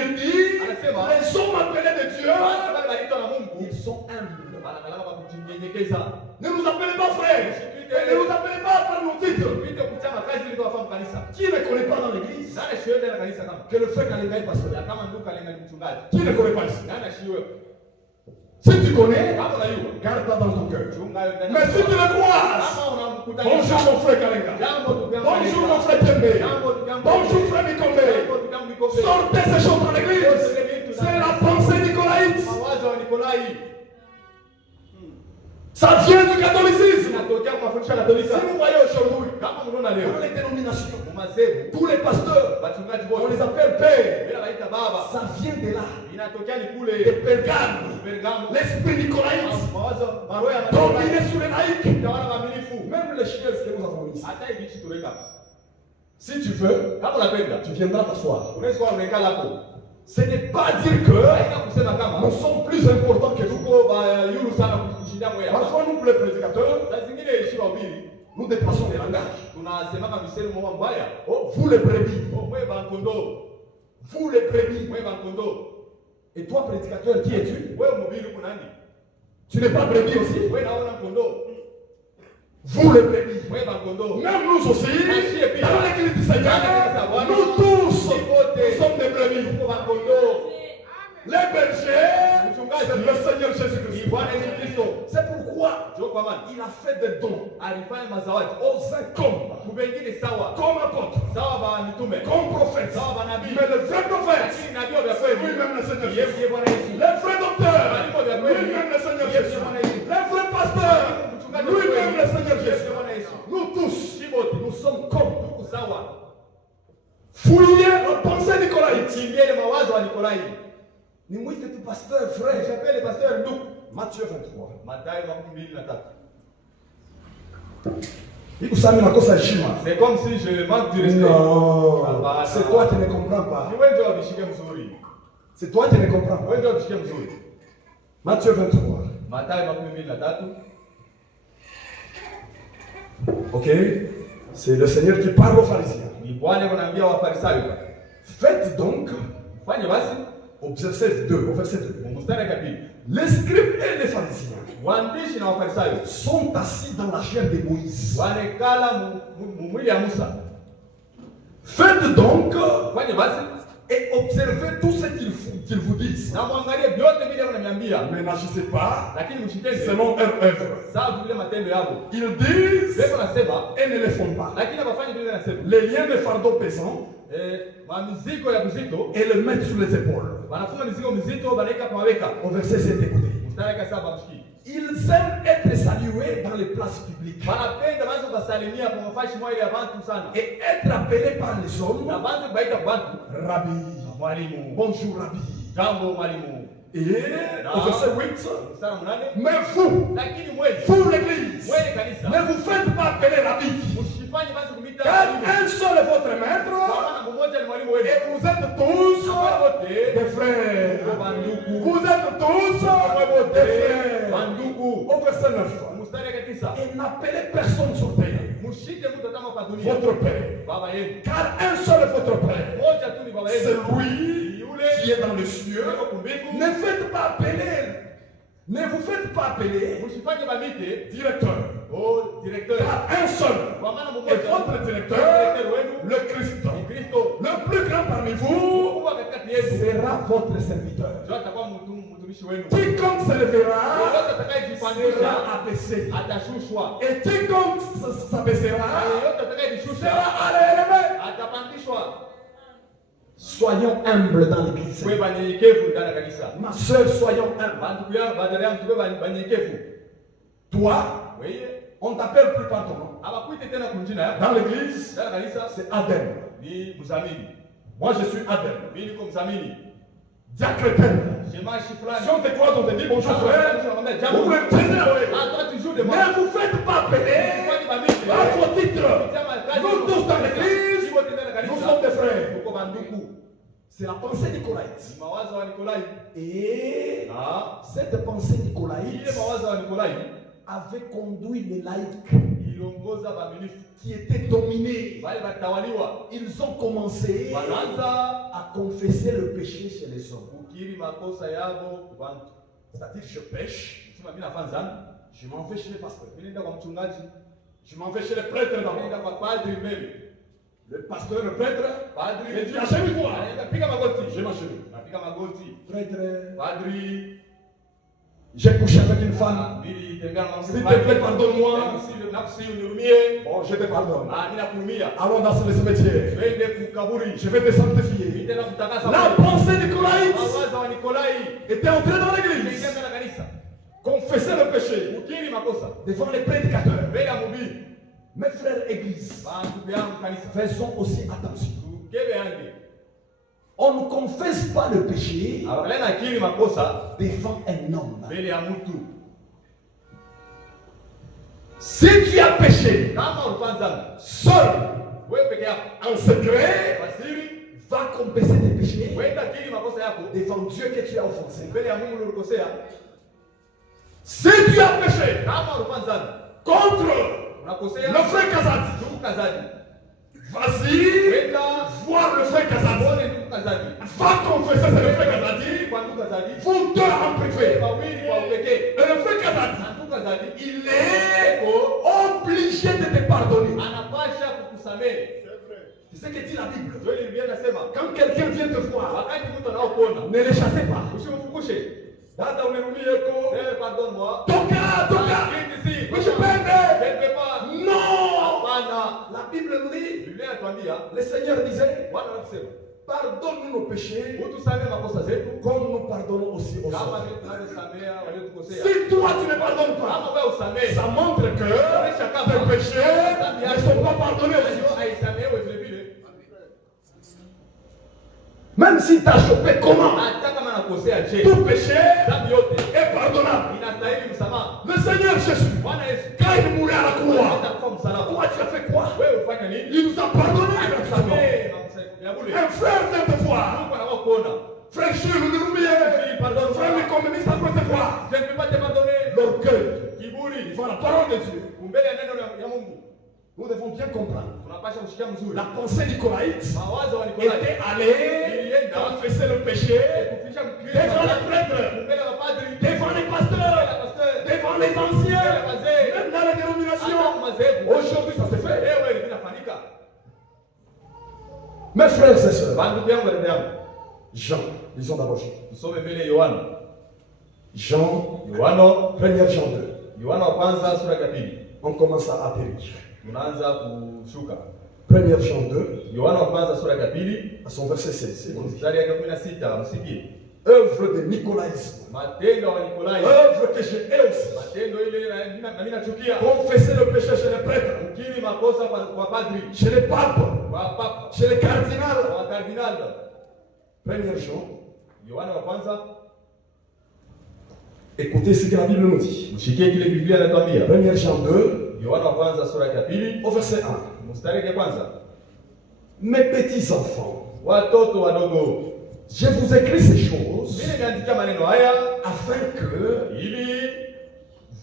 Il dit, les hommes appelés de Dieu, Watu wale waliitwa na Mungu ils sont humbles. wanakalama kwa kujinyenyekeza. Ne nous appelez pas frères. Et ne nous appelez pas par nos titres. Tuite kuchama kazi ile kwa kanisa. Qui ne connaît pas dans l'église Nani shiwe ndani ya kanisa kama? que le frère Kalenga est pasteur? Ya kama ndugu alenga ni mchungaji. Qui ne connaît pas ici? Nani shiwe? Si tu connais, Kama unajua. garde-la dans ton cœur. Chunga hiyo ndani. Mais si tu le croises, Kama unamkuta bonjour mon frère Kalenga. Jambo ndugu yangu. Bonjour mon frère Kembe. Jambo ndugu yangu. Bonjour frère Mikombe. Jambo ndugu yangu Mikombe. Sortez ces choses dans l'église. C'est la pensée nicolaïte. Mawazo wa Nikolai. Ça vient du catholicisme. Inatokea kwa mafundisho ya Si Katolika. vous voyez aujourd'hui, Kama mnaona leo. dans les dénominations, Umazebu. tous les pasteurs, Wachungaji on les wote. appelle pères. Bila waita baba. Ça vient de là. Inatokea ni De kule Pergame. Bergamo. L'esprit nicolaïte Mawazo maroho ya dominé sur les laïcs. Tawala waaminifu. Même les chiens que nous avons ici. Hata hivi vitu tuweka. Si tu veux, Kama unapenda, tu viendras t'asseoir. unaweza kuwa unakaa hapo. Ce n'est pas dire que Haina kusema kama nous sommes plus importants que vous. tuko yulu sana kushinda mwe hapa. Parfois, nous, les prédicateurs, Saa zingine heshima ubiri. nous dépassons les langages. Tunasemaka misemo mwa mbaya. Oh, vous les brebis. Oh, mwe bankondo. Vous les brebis. Mwe bankondo. Et toi, prédicateur, qui es-tu? Wewe mhubiri uko nani? Tu n'es pas brebis aussi? Wewe naona kondo. Vous les brebis. Mwe bankondo. Même nous aussi, dans l'église du Seigneur, nous tous, nous sommes des brebis. Tuko bankondo. Les bergers, c'est le Seigneur Jésus-Christ. Bwana Yesu Kristo. C'est pourquoi Njoo kwa maana il a fait des dons alifanya mazawadi. aux uns comme Kubengine sawa. apôtres, Sawa ba mitume. comme prophètes. Sawa ba nabii. Mais le vrai prophète, Lakini nabii wa c'est kweli. lui-même le Seigneur Yeye Jésus. Bwana Yesu. Le vrai docteur, Lui-même lui-même le Seigneur Jésus. Le vrai pasteur, lui-même le Seigneur Jésus. Nous tous, nous sommes comme. Tuko sawa. Fouillez la pensée nicolaïte. Kimbie ile mawazo wa Nikolai. Ni mwite tu pasteur frère. J'appelle pasteur ndugu. Matthieu 23. Mathayo 23. Ikusami nakosa heshima. C'est comme si je manque du respect. Non, Hapana. c'est toi qui ne comprends pas. Ni wewe ndio wabishike mzuri. C'est toi qui ne comprends pas. Wewe ndio wabishike mzuri. Matthieu 23. Mathayo 23. Ok? C'est le Seigneur qui parle aux pharisiens. Ni Bwana anaambia Wafarisayo. Faites donc Fanye basi Au verset 2. Mstari wa pili. Les scribes et les pharisiens Waandishi na Wafarisayo sont assis dans la chair de Moïse. wanekala mwili ya Musa. Faites donc Fanye basi et observez tout ce qu'ils vous disent. na muangalie vyote vile wananiambia, Mais n'agissez pas lakini mshitende selon leur œuvre. sawa vile matendo yao. Ils disent Beko nasema et ne les font pas. lakini abafanye vile nasema. Les liens de fardeau pesants Mamiziko ya mzito et le mettent sur les épaules. wanafunga mizigo mizito banaika kwa maweka. Au verset 7, écoutez. Mstari wa 7 mshiki. Ils aiment être salués dans les places publiques Wanapenda basi kusalimia kwa mafashi moja ya watu sana. et être appelés par les hommes Na basi baita watu Rabbi. mwalimu. Bonjour Rabbi. Jambo mwalimu. Et au verset 8, Mstari wa 8. mais vous, Lakini mwezi vous l'église, mwezi kanisa. ne vous faites pas appeler Rabbi, Usifanye basi kumita car un seul est votre maître kwa maana mmoja ni mwalimu wenu. et vous êtes tous des frères. Vous êtes tous des frères. Au verset 9, Mstari wa 9. et n'appelez personne sur terre Mshike mtu atama kwa dunia. votre Père, Baba yenu. car un seul est votre Père. Moja tu ni baba C'est yenu. lui qui est dans les cieux. Ne faites pas appeler, ne vous faites pas appeler Msifanye bamite directeur, o directeur. car un seul Kwa maana est mmoja votre directeur, le Christ. ni Kristo. Le plus grand parmi vous Mungu katikati yetu sera votre serviteur. ndio atakuwa mtumishi wenu. Quiconque se lèvera Yoyote atakayejipandisha sera abaissé. atashushwa. Et quiconque s'abaissera Na yoyote sera atakayejishusha élevé. atapandishwa. Soyons humbles dans l'église. Wewe banyenyekevu ndani ya kanisa. Ma soeur, soyons humbles. Bandugu yangu badala yangu tuwe banyenyekevu. Toi, Wewe on t'appelle plus par ton nom. abakuite tena kunjina yako. Dans l'église, Ndani ya kanisa c'est Adem. ni mzamini. Moi, je suis Adem. Mimi niko mzamini. Diacrétaine. Shemashi fulani. Si on te croise, on te dit bonjour frère. Jambo. Vous me tenez. Ah, toi tu joues de moi. Ne vous faites pas appeler Fanye bamite. à vos titres. Nous tous dans l'église, nous sommes des frères. Tuko bandugu. C'est la pensée nicolaïte. Ni mawazo wa Nikolai. Et Ah, cette pensée ile nicolaïte mawazo wa Nikolai avait conduit les laïcs iliongoza baminifu. qui étaient dominés. Wale batawaliwa Ils ont commencé wanaanza à confesser le péché chez les hommes. kukiri makosa yao kwa bantu. C'est-à-dire, je pêche, Sema mimi nafanya dhambi. je m'en vais chez les pasteurs, Mimi nenda kwa mchungaji, je m'en vais chez les prêtres mimi d'abord. nenda kwa padri mbele. Le pasteur, le prêtre, Padri il dit achève-toi. anaenda piga magoti. J'ai marché. Napiga magoti. Prêtre, Padri j'ai couché avec une femme. mimi tembea na S'il te plaît, pardonne-moi. Nakusihi unihurumie. Bon, je te pardonne. Ah, mimi nakuhurumia. Allons dans le cimetière. Twende kukaburi. Je vais te sanctifier. Tena kutakasa. La pensée nicolaïte Mawazo wa Nikolai était entrée dans l'église. inaingia ndani ya kanisa. Confesser le péché Kukiri makosa. devant les prédicateurs. Mbele ya mhubiri. Mes frères églises, Bandugu yangu kanisa. faisons aussi attention. Tukebe yange. On ne confesse pas le péché Abakala na kiri makosa devant un homme. mbele ya mtu. Si tu as péché Kama ulifanya dhambi, seul, wewe peke yako, en secret, kwa siri, va confesser tes péchés wenda kiri makosa yako devant Dieu que tu as offensé. mbele ya Mungu ulikosea. Si tu as péché Kama ulifanya dhambi, contre unakosea le frère Kazadi, ndugu Kazadi. vas-y Wenda voir le frère Kazadi. uone ndugu Kazadi. Va confesser, c'est le frère Kazadi. Kwa ndugu Kazadi, Vous deux en privé. wawili kwa upekee. Et le frère Kazadi, Na ndugu Kazadi, il est obligé de te pardonner. anapasha kukusamehe. C'est ce que dit la Bible. Ndio Biblia inasema, Quand quelqu'un vient te voir, wakati mtu anaokuona, ne le chassez pas. usimfungushe. Dada unirudie ko. Sema pardon moi. Toka, toka. Usipende. Quelque part. Non. Hapana. La Bible nous dit, Biblia inatuambia, le Seigneur disait, Bwana anasema, pardonne-nous nos péchés utusamehe makosa zetu comme nous pardonnons aussi aux kama autres. vile tunavyosamea waliotukosea. Si toi tu ne pardonnes pas, Kama wewe usamehe, ça montre que tes péchés ne sont pas pardonnés aussi. hiyo haisamehewe vile vile. Même si tu as chopé comment, Hata kama nakosea je, tout péché dhambi yote est pardonnable. inastahili msamaha. Le Seigneur Jésus, Bwana Yesu, quand il mourait à la croix, hata kwa msalaba, toi tu as fait quoi? wewe ufanya nini? Il nous a pardonné gratuitement. Samehe makosa ya bure. Un frère vient te voir. Mungu anakuona. Frère Jules, nous nous Pardonne. frère le communiste, après c'est quoi? Je ne peux pas te pardonner. L'orgueil Kiburi. devant la parole de Dieu. Mbele ya neno ya Mungu. Nous devons bien comprendre. Tunapasha kushikia mzuri. La pensée nicolaïte Mawazo wa Nikolai était allée confesser le péché kufisha mkristo devant les prêtres, mbele ya mapadri, devant les pasteurs, devant les anciens, même dans les dénominations. Aujourd'hui, ça se fait. leo inafanyika. Mes frères et sœurs, Bandugu yangu dada yangu, Jean, lisons d'abord Jean. tusome mbele Yohana. Yohana, 1er Jean 2. Yohana wa kwanza sura ya pili. On commence à atterrir. Tunaanza kushuka. 1er Jean 2, Yohana wa kwanza sura ya pili, à son verset 16. mstari ya 16, msikie. Œuvre de nicolaïsme. Matendo wa Nikolai. Œuvre que je hais aussi. Matendo ile na mimi nachukia. Confesser le péché chez les prêtres, Kukiri makosa kwa padri, chez les papes, kwa papa, chez les cardinals. kwa kardinal. 1er Jean, Yohana wa kwanza, écoutez ce que la Bible nous dit. mshikie kile Biblia inatuambia. 1er Jean 2, Yohana wa kwanza sura ya pili, au verset 1. mstari ya kwanza. Mes petits enfants, Watoto wadogo, je vous écris ces choses mimi nimeandikia maneno haya afin que ili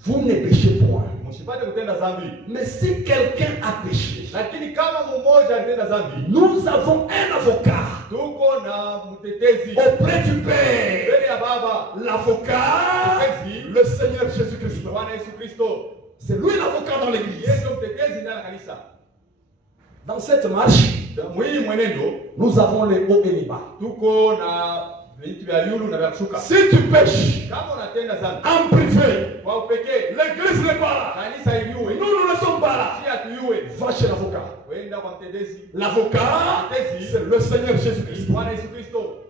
vous ne péchiez point. msipate kutenda dhambi. Mais si quelqu'un a péché, Lakini kama mmoja alitenda dhambi, nous avons un avocat tuko na mtetezi auprès du Père. mbele ya Baba, L'avocat, le Seigneur Jésus-Christ. Bwana Yesu Kristo. C'est lui l'avocat dans l'église. Yeye ndio mtetezi ndani ya kanisa. Dans cette marche, Mwii mwenendo nous avons les hauts et les bas. tuko na vitu vya yulu na vya kushuka. Si tu pêches Kama unatenda dhambi en privé, kwa upekee, l'église n'est pas là. kanisa iliue, Nous ne sommes pas là. si atuyue, Va chez l'avocat. wenda kwa mtetezi, L'avocat, c'est le Seigneur Jésus-Christ. Bwana Yesu Kristo.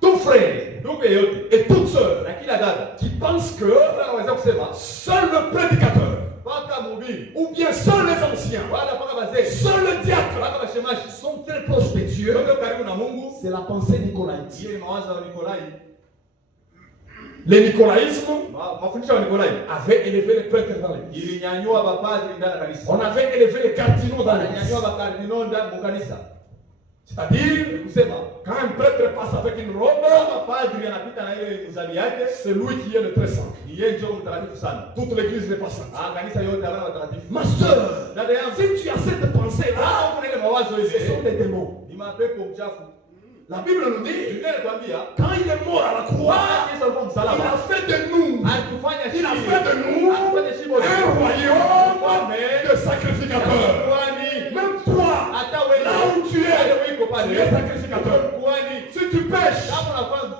Tout frère Ndugu yeyote et toute sœur na kila dada qui pense que anaweza kusema seul le prédicateur mpaka mhubiri ou bien seuls les anciens, wala mpaka wazee seul le diacre mpaka mashemashi sont très proches de Dieu. ndio karibu na Mungu. C'est la pensée nicolaïte. Ile mawazo ya Nikolai, Le nicolaïsme mafundisho ya Nikolai avait élevé les prêtres dans l'église. ilinyanyua mapadri ndani ya kanisa, On avait élevé les cardinaux dans l'église. ilinyanyua makardinali ndani ya kanisa. C'est-à-dire, Kusema quand un prêtre passe avec une robe, kama padri anapita na ile mzali yake, c'est lui qui est le très saint. ni yeye ndio mtakatifu sana. Toute l'église n'est pas sainte. Kanisa yote habana watakatifu. Ma soeur, Dada yangu, si tu as cette pensée-là, kuna ile mawazo ce sont ile des démons. ni mapepo mchafu. La Bible nous dit, Biblia inatuambia quand il est mort à la croix, Yesu alikuwa il msalaba, a fait de nous, alikufanya il a shimo, fait de nous alikufanya shimo un royaume de sacrificateurs. kuhani. Même toi, Hata wewe là où tu es, uko tu pale es sacrificateur. kuhani, Si tu pêches, kama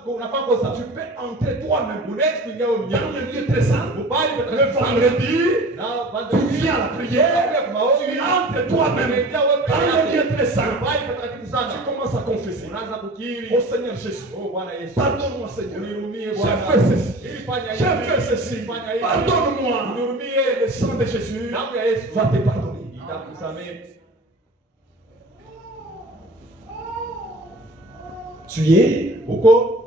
unafanya kosa, tu peux entrer toi-même unaweza kuingia wewe dans mwenyewe le lieu très saint. upali Le patakatifu sana. vendredi, Na tu viens à la prière, tu entres toi-même dans le lieu très saint. upali patakatifu Tu sana, commences à confesser. unaanza kukiri, Au Seigneur Jésus, oh Bwana Yesu, pardonne-moi Seigneur. unirumie J'ai Bwana, fait ceci. nilifanya J'ai hivi, fait ceci. nilifanya hivi, Pardonne-moi. unirumie, Le sang de Jésus damu ya Yesu va te pardonner. itakusamehe. Tu es, Huko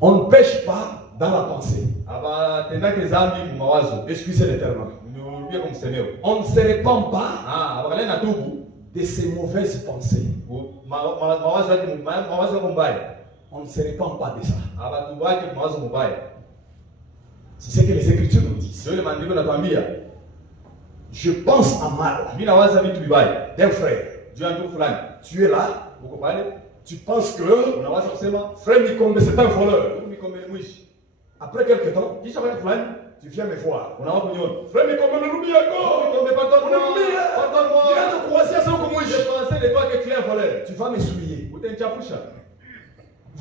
on ne pêche pas dans la pensée. abatendake dhambi mu mawazo, Excusez les termes. nirudie kumsemeo. On ne se répand pas Abakale na tubu de ces mauvaises pensées. mawazo yako mbaya, On ne se répand pas de ça. abatubake mawazo mubaya. C'est ce que les Écritures nous disent. Ndio ile maandiko yanatuambia, Je pense à mal mimi nawaza vitu vibaya d'un frère. juu ya mtu fulani. Tu es là, Uko pale tu penses que unawaza kusema frère Nikombe c'est un voleur. mimi kombe ni mwishi, Après quelque temps, kisha wakati fulani tu viens me voir. unawa kuniona, Frère Nikombe nirudi yako. kombe pardonne-moi, Viens pardonne-moi, de croiser ça comme je pensais de toi que tu es un voleur. Tu vas me souiller. Utanichafusha.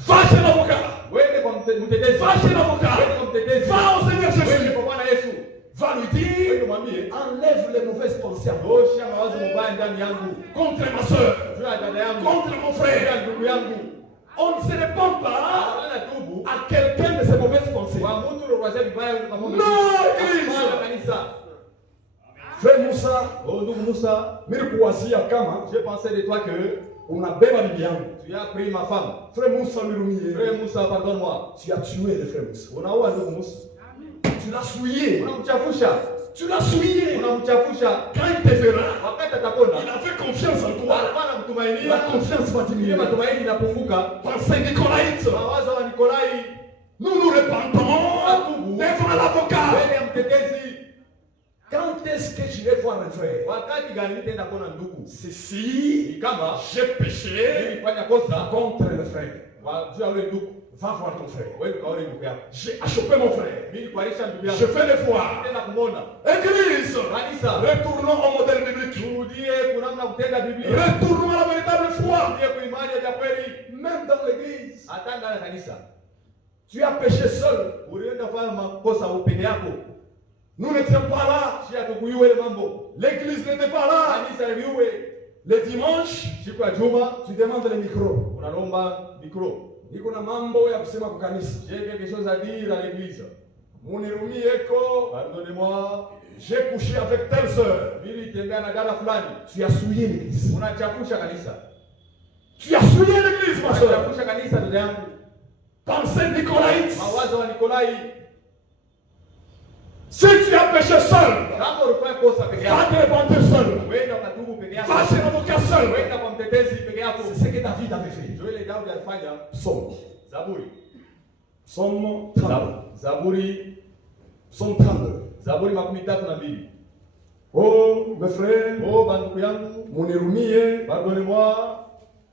Va chez l'avocat. Wende kwa mtetezi, Va chez l'avocat. wende kwa mtetezi, Va au Seigneur wende Jésus. kwa Bwana Yesu, Va lui wende dire, mwambie enlève les mauvaises pensées à moi. osha mawazo mubaya ndani yangu, Contre ma soeur. juu ya dada yangu, Contre mon juu frère. ya ndugu yangu. On ne se répand pas Ana tubu à quelqu'un de ses mauvaises pensées. kwa mtu uliowazia vibaya kwa Mungu. Non, Église. Hapana, kanisa. Frère Moussa, Oh ndugu Musa, nilikuwazia kama j'ai pensé de toi que unabeba bibi yangu. tu as pris ma femme. Frère Moussa Mirumie, Frère Musa, pardonne-moi. tu as tué le frère Moussa. Unaua ndugu Musa. Tu l'as souillé. Unamchafusha. Tu l'as souillé. Unamchafusha. Quand il te verra, Wakati atakona, il avait confiance en toi. hapana mtumainia. La confiance va Ile diminuer. matumaini inapunguka. Pensez Nicolaïte. Mawazo wa Nikolai, Nous nous répandons devant l'avocat. mbele ya mtetezi. Quand est-ce que je vais voir un frère? Wakati gani nitaenda kuona ndugu? C'est si Kama j'ai péché nilifanya kosa contre le frère. juu ya ule ndugu, Va voir ton frère. wewe kaone ndugu yako. J'ai achoppé mon frère. Mimi kualisha ndugu Je yako. vais le voir. Nitaenda kumuona. Église, Kanisa, retournons au modèle biblique. turudie kunamna kutenda Biblia. Retournons à la véritable foi. Turudie kuimani ya kweli. Même dans l'église, Hata ndani ya kanisa. tu as péché seul. Ulienda kufanya makosa upende yako. Nous n'étions pas là. Shia tukuyuwe ile mambo. L'église n'était pas là. Kanisa liuwe. Le dimanche, Siku ya Juma tu demandes le micro. unalomba mikro. Niko na mambo ya kusema kwa kanisa. J'ai quelque chose à dire à l'église. Munirumieko, Pardonnez-moi. j'ai couché avec telle sœur. Mimi nitembea na dada fulani. Tu as souillé l'église. Unachafusha kanisa. Tu as souillé l'église, ma soeur. Unachafusha kanisa dada yangu. Pensée nicolaïte. Mawazo wa Nikolai. Si tu as péché seul, Kama ulifanya kosa peke va yako. te repentir seul. Wenda ukatubu peke yako. Va chez l'avocat seul. Wenda kwa mtetezi peke yako. C'est ce que David avait fait. Ndio ile Daudi alifanya. Psaume. Zaburi. Psaume 32. Zaburi. Psaume 32. Zaburi 32. Oh, mes frères, Oh banduku yangu. munirumie. Pardonnez-moi.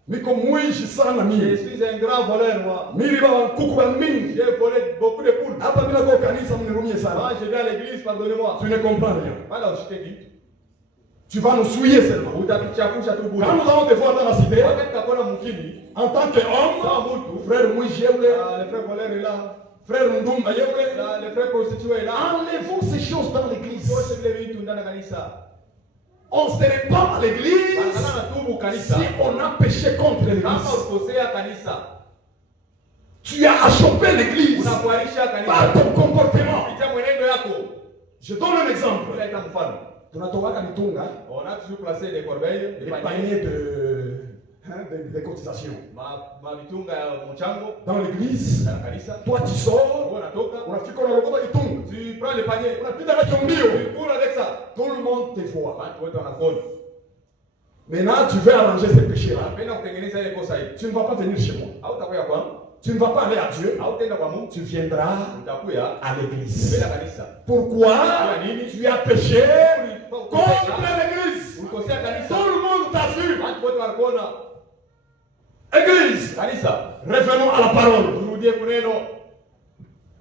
Niko mwishi sana Je mimi. suis un grand voleur moi. Mimi baba kuku ba mingi. J'ai volé beaucoup de poules. Hapa bila kwa kanisa munirumie sana. Moi je vais à l'église, pardonnez-moi. Tu ne comprends rien. Wala ushike kitu. Tu vas nous souiller seulement. Utatuchafusha tu bure. Quand nous allons te voir dans la cité, Wakati tutakuwa mkini, en tant qu'homme, sawa mtu, frère mwishi yeule, le frère voleur est là, frère ndumba yeule, le frère prostitué est là. enlevons ces choses dans l'église. Zote vile vitu ndani ya kanisa. On se répand à l'église Bakana na tubu kanisa. si on a péché contre Kama l'église. ukosea kanisa, Tu as achoppé l'église unakualisha par kanisa. ton comportement. Kupitia mwenendo yako. Je donne un exemple. Tunaita mfano. Tunatoka mitunga, On a toujours placé des corbeilles, des des paniers, paniers de cotisations. ma vitunga ya mchango Dans l'église, na kanisa. toi tu sors, Wewe unatoka, unafika unalokota kitunga, tu prends le panier, unapita nacho mbio, tu cours avec ça. tout le monde te voit. Watu wote wanakuona. Maintenant, tu veux arranger ces péchés-là. Unapenda kutengeneza ile kosa hili. Tu ne vas pas venir chez moi. Hautakuja kwangu, Tu ne vas pas aller à Dieu. hautaenda kwa Mungu, Tu viendras utakuja à l'église. mbele ya kanisa. Pourquoi? Tu as péché contre l'église. Ulikosea kanisa. Tout le monde t'a vu. Watu wote wanakuona. Église, Kanisa, revenons à la parole. turudie kuneno.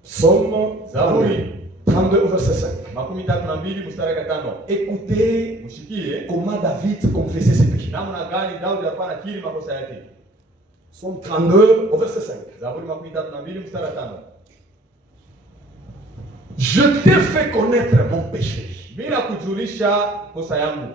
Psaume Zaburi 32 au verset 5. 32 mstari wa 5. Écoutez Mshikie comment David confessait ses péchés. namna gani Daudi alikuwa anakiri makosa yake. Psaume 32 au verset 5. Zaburi 32 mstari wa 5. Je t'ai fait connaître mon péché. Bila kujulisha kosa yangu.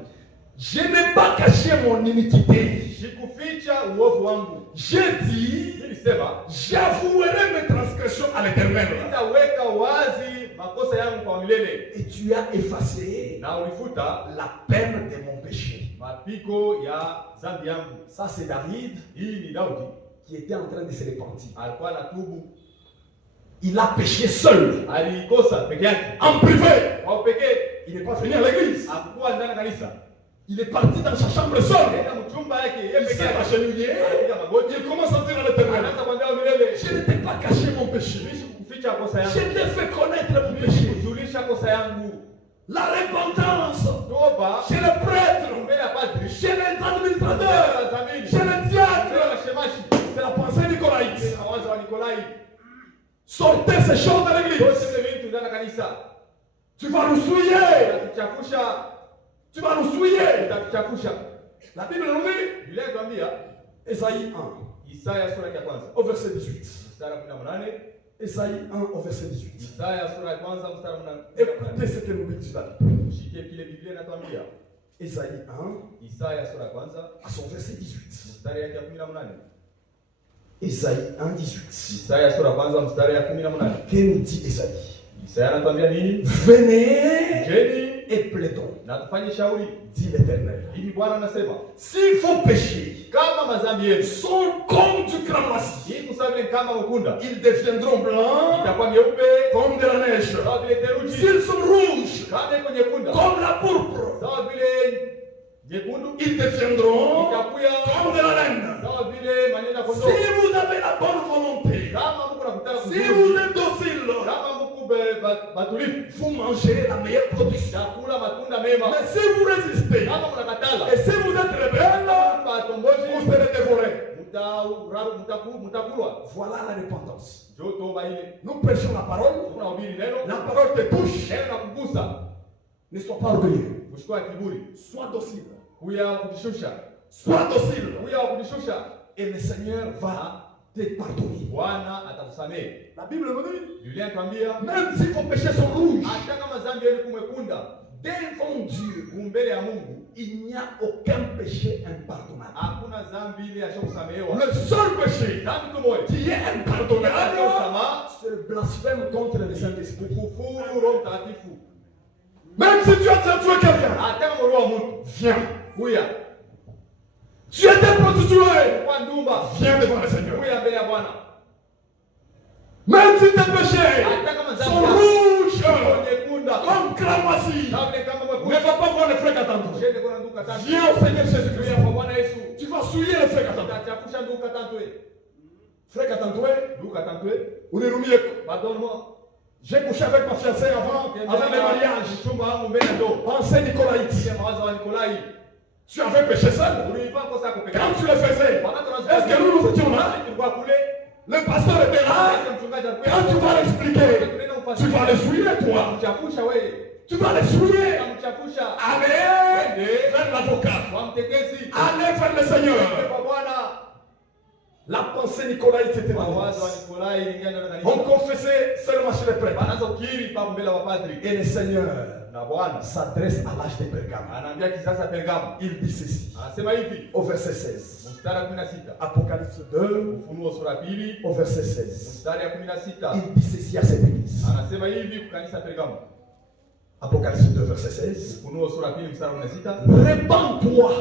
Je n'ai pas caché mon iniquité. Sikuficha uovu wangu. J'ai dit, Nilisema j'avouerai mes transgressions à l'Éternel. nitaweka wazi makosa yangu kwa milele. Et tu as effacé Na ulifuta la peine de mon péché. mapiko ya dhambi yangu. Ça, c'est David Hii ni Daudi qui était en train de se repentir. alikuwa na tubu. Il a péché seul, Alikosa peke yake. en privé. Kwa pekee Il n'est pas venu à l'église. hakuwa ndani ya kanisa. Il est parti dans sa chambre seul. Kaenda mchumba yake yeye Il peke s'est yake. agenouillé. Anapiga magoti. Il commence à dire à l'Éternel, Anaanza kuambia milele. je ne t'ai pas caché mon péché. Kuficha kosa Je yangu. t'ai fait connaître mon péché. Kujulisha kosa yangu. La repentance Toba chez les prêtres, mbele ya padri. chez les administrateurs, chez les diacres. C'est la pensée nicolaïte. Mawazo wa Nikolai. Sortez ces choses de l'église. Yote vitu ndani ya kanisa. Tu vas nous souiller. Utatuchafusha. Tu vas nous souiller. Utatuchafusha. La Bible nous dit, Biblia inatuambia Ésaïe 1, Isaya sura ya kwanza. au verset 18. Mstari wa 18. Ésaïe 1, au verset 18. Isaya sura ya kwanza mstari wa 18. Écoutez ce que nous dit la Bible. Shike kile Biblia inatuambia. Ésaïe 1, Isaya sura ya kwanza à son verset 18. mstari ya 18. Ésaïe 1, 18. Isaya sura ya kwanza mstari ya 18. Que nous dit Ésaïe? Isaya anatuambia nini? Venez Jeni et plaidons, na tufanye shauri. dit l'Éternel. Hivi Bwana anasema, S'il faut pécher, kama mazambi yenu sont comme du cramoisi. hii kusavile kama mkunda Ils deviendront blancs itakuwa nyeupe comme de la neige. sawa vile theluji, S'ils sont rouges kama iko nyekunda comme la pourpre, sawa vile nyekundu, ils deviendront itakuya comme de la laine. sawa vile maneno ya Si kondoo. vous avez la bonne volonté, Kama mko nakutaka si kuzuri, vous êtes docile, kama mko vous mangerez la meilleure production. Mais si vous résistez, et si vous êtes rebelle, vous serez dévorés. Voilà la repentance. Nous prêchons la parole. La parole te touche. Ne sois pas orgueilleux. Sois docile. Sois docile. Et le Seigneur va te pardonner. La Bible nous dit, même si vos péchés sont rouges, devant Dieu, il n'y a aucun péché impardonnable. Le seul péché qui est impardonnable, c'est le blasphème contre le Saint-Esprit. Même si tu as déjà tué quelqu'un, viens. Tu étais prostitué, viens devant le Seigneur. Même si tes péchés sont rouges comme cramoisi, ne va pas voir le frère Katanto. Viens au Seigneur Jésus-Christ. Tu vas souiller le frère Katanto. Frère Katanto, j'ai couché avec ma fiancée avant le mariage. Pensez Nicolaïte. Tu avais péché seul. Quand tu le faisais, est-ce que nous étions là? Le pasteur était là. Quand tu vas l'expliquer, tu vas le souiller, toi. Tu vas le souiller. Allez vers l'avocat. Allez vers le Seigneur. La pensée Nicolaïte était dans. On confessait seulement chez les prêtres. Et le Seigneur s'adresse à l'âge de Pergame. Il dit ceci au verset 16. Apocalypse 2 au verset 16. Il dit ceci à cette église. Apocalypse 2 verset 16. Répands-toi,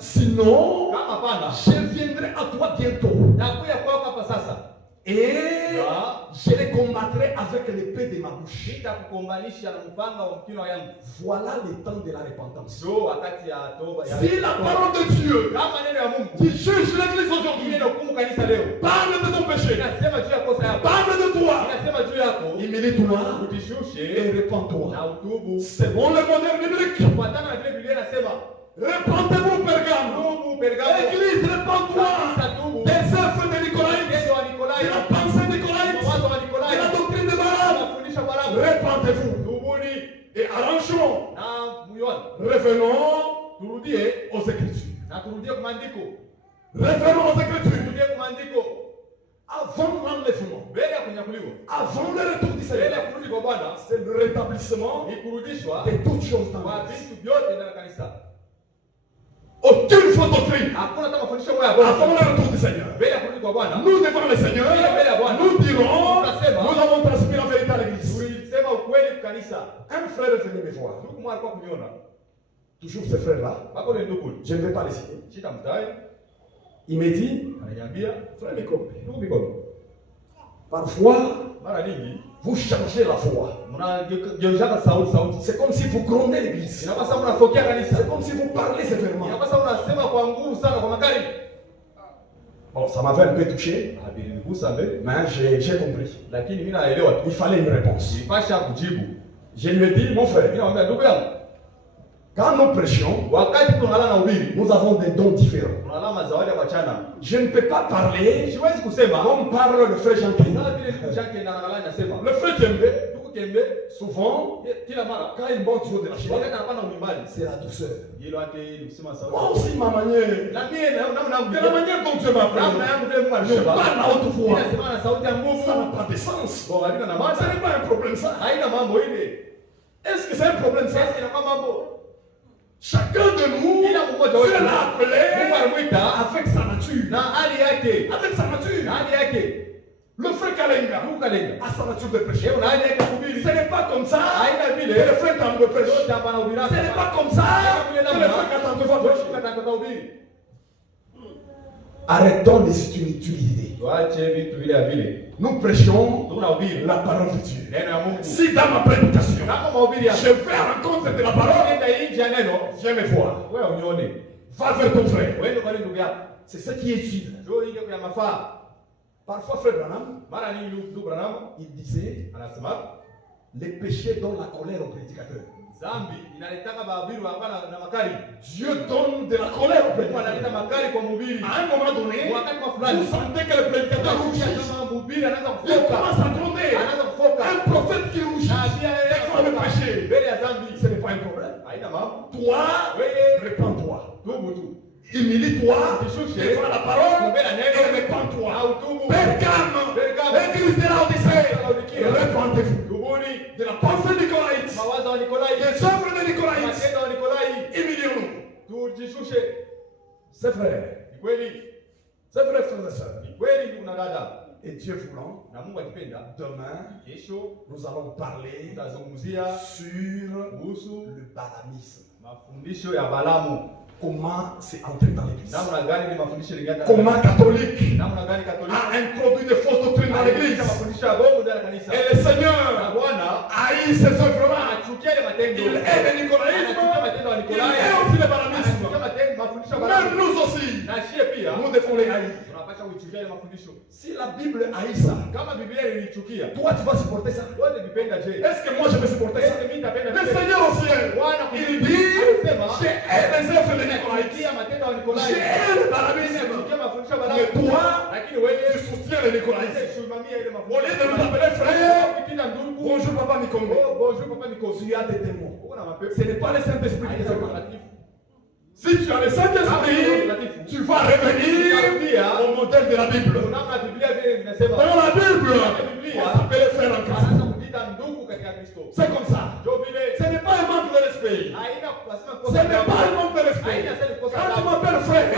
sinon je viendrai à toi bientôt. Et je les combattrai avec l'épée de ma bouche. Voilà le temps de la repentance. Si la parole de Dieu qui juge l'église aujourd'hui parle de ton péché, parle de toi, humilie-toi et répands-toi. C'est bon le modèle biblique. Répandez-vous, Pergame. Église, répands-toi des œuvres de Nicolaïte, de la pensée de Nicolaïte, de la doctrine de Balaam. Répandez-vous et arrangeons. Revenons aux Écritures. Revenons aux Écritures. Avant l'enlèvement, avant le retour du Seigneur, c'est le rétablissement de toutes choses dans la vie. Aucune fausse doctrine. Avant le retour du Seigneur, nous devant le Seigneur, nous dirons, nous avons transmis la vérité à l'église. Un frère est venu me voir. Toujours ce frère-là. Je ne vais pas les citer. Il me dit, frère Miko, parfois, vous changez la foi. C'est comme si vous grondez l'église. C'est comme si vous parlez sévèrement. Bon, ça m'avait un peu touché, mais j'ai compris. Il fallait une réponse. Je lui ai dit, mon frère, quand nous prêchons, nous avons des dons différents. Je ne peux pas parler comme parle le frère Jean-Christ. Le frère Kembe, souvent, quand il monte sur de la chair, c'est la douceur. Moi aussi, ma manière, de la manière dont Dieu m'a appris, je parle à haute voix. Ça n'a pas de sens. Ce n'est pas un problème ça. Est-ce que c'est un problème ça? Chacun de nous, Dieu l'a appelé avec sa nature. Avec sa nature. Le frère Kalenga a sa nature de prêcher. Ce n'est pas comme ça que le frère Tambo prêche. Ce n'est pas comme ça que le frère Katanto va prêcher. Arrêtons de s'utiliser. Nous prêchons la parole de Dieu. Si dans ma prédication, je vais à l'encontre de la parole, viens me voir. Va vers ton frère. C'est ce qui est utile. Parfois, Frère Branham, Mara nyingi ndugu Branham il disait anasema les péchés donnent la colère au prédicateur. zambi inaletaka bahubiri hapana na makali. Dieu donne de la colère au Mungu analeta prédicateur. makali kwa mhubiri. À un moment donné, Wakati wa vous fulani sentez que le prédicateur rougit. kama mhubiri anaanza Il kufoka. commence à gronder. Anaanza kufoka. Un prophète qui rougit devant le péché, Mbele ya zambi. ce n'est pas un problème. Haina mambo. Toi, Wewe répands-toi. tubu tu. Humilie-toi Jishushe. devant la parole Mbele ya neno. et répands-toi. Au tubu. Pergame, Pergame. l'église de Laodicée, répandez-vous Tubuni. de la pensée Nicolaïte, Mawazo wa Nikolai. des œuvres de Nicolaïte. Matendo wa Nikolai. Humilions-nous. Tujishushe. C'est vrai. Ni kweli. C'est vrai, frères et sœurs. Ni kweli ndugu na dada. Et Dieu voulant, Na Mungu akipenda, demain, kesho nous allons parler tutazungumzia sur kuhusu le balamisme. mafundisho ya Balamu. Comment c'est entré dans l'église. Namna gani ni mafundisho lingana? Comment catholique Namna gani Katoliki a introduit des fausses doctrines dans l'église. mafundisho ya bongo ndani ya kanisa. Et le Na Seigneur Bwana haït ces œuvres-là. anachukia ile matendo. Il aime le nicolaïsme. Anachukia matendo ya Il Nikolai. aime aussi le Anachukia balamisme. mafundisho ya Même Balamu. nous aussi, Na shie pia nous devons les haïr. tunapaswa kuichukia ile mafundisho. Si la Bible haït ça, Kama Biblia ilichukia, toi tu vas supporter ça. wote vipenda je? Est-ce que moi je vais supporter ça? Est-ce que mimi nitapenda Le vile? Seigneur au ciel, Bwana il dit, anasema, j'ai les œuvres de Nicolaïte. anachukia matendo ya Nikolai. J'ai le balamisme. Anachukia mafundisho ya Mais Balamu. toi, Lakini wewe tu soutiens les Nicolaïtes. unasimamia ile Au mafundisho. lieu de nous appeler frères, Ukitina ndugu, bonjour papa Nikongo. oh, bonjour papa Niko. Tu as des démons. Uko na mapepo. Ce n'est pas le Saint-Esprit qui te fait mal. Mtakatifu. Si tu as le Saint-Esprit, tu vas revenir au modèle de la Bible. Unaona Biblia vile inasema. Dans la Bible, on s'appelle frère en Christ. Anaanza kujiita ndugu katika Kristo. C'est comme ça. Ndio vile Ce n'est pas un manque de respect. haina kusema Ce kosa. n'est pas un manque de respect. Quand tu m'appelles frère,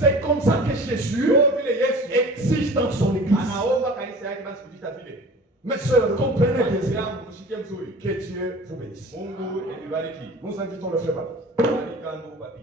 c'est comme ça que Jésus Ndio vile Yesu exige dans son église. anaomba kanisa yake basi kujiita vile. Mes sœurs, comprenez bien ça. Yangu mshikie mzuri. Que Dieu vous bénisse. Mungu enibariki. Nous invitons le frère Papi. Bariki ndugu papi.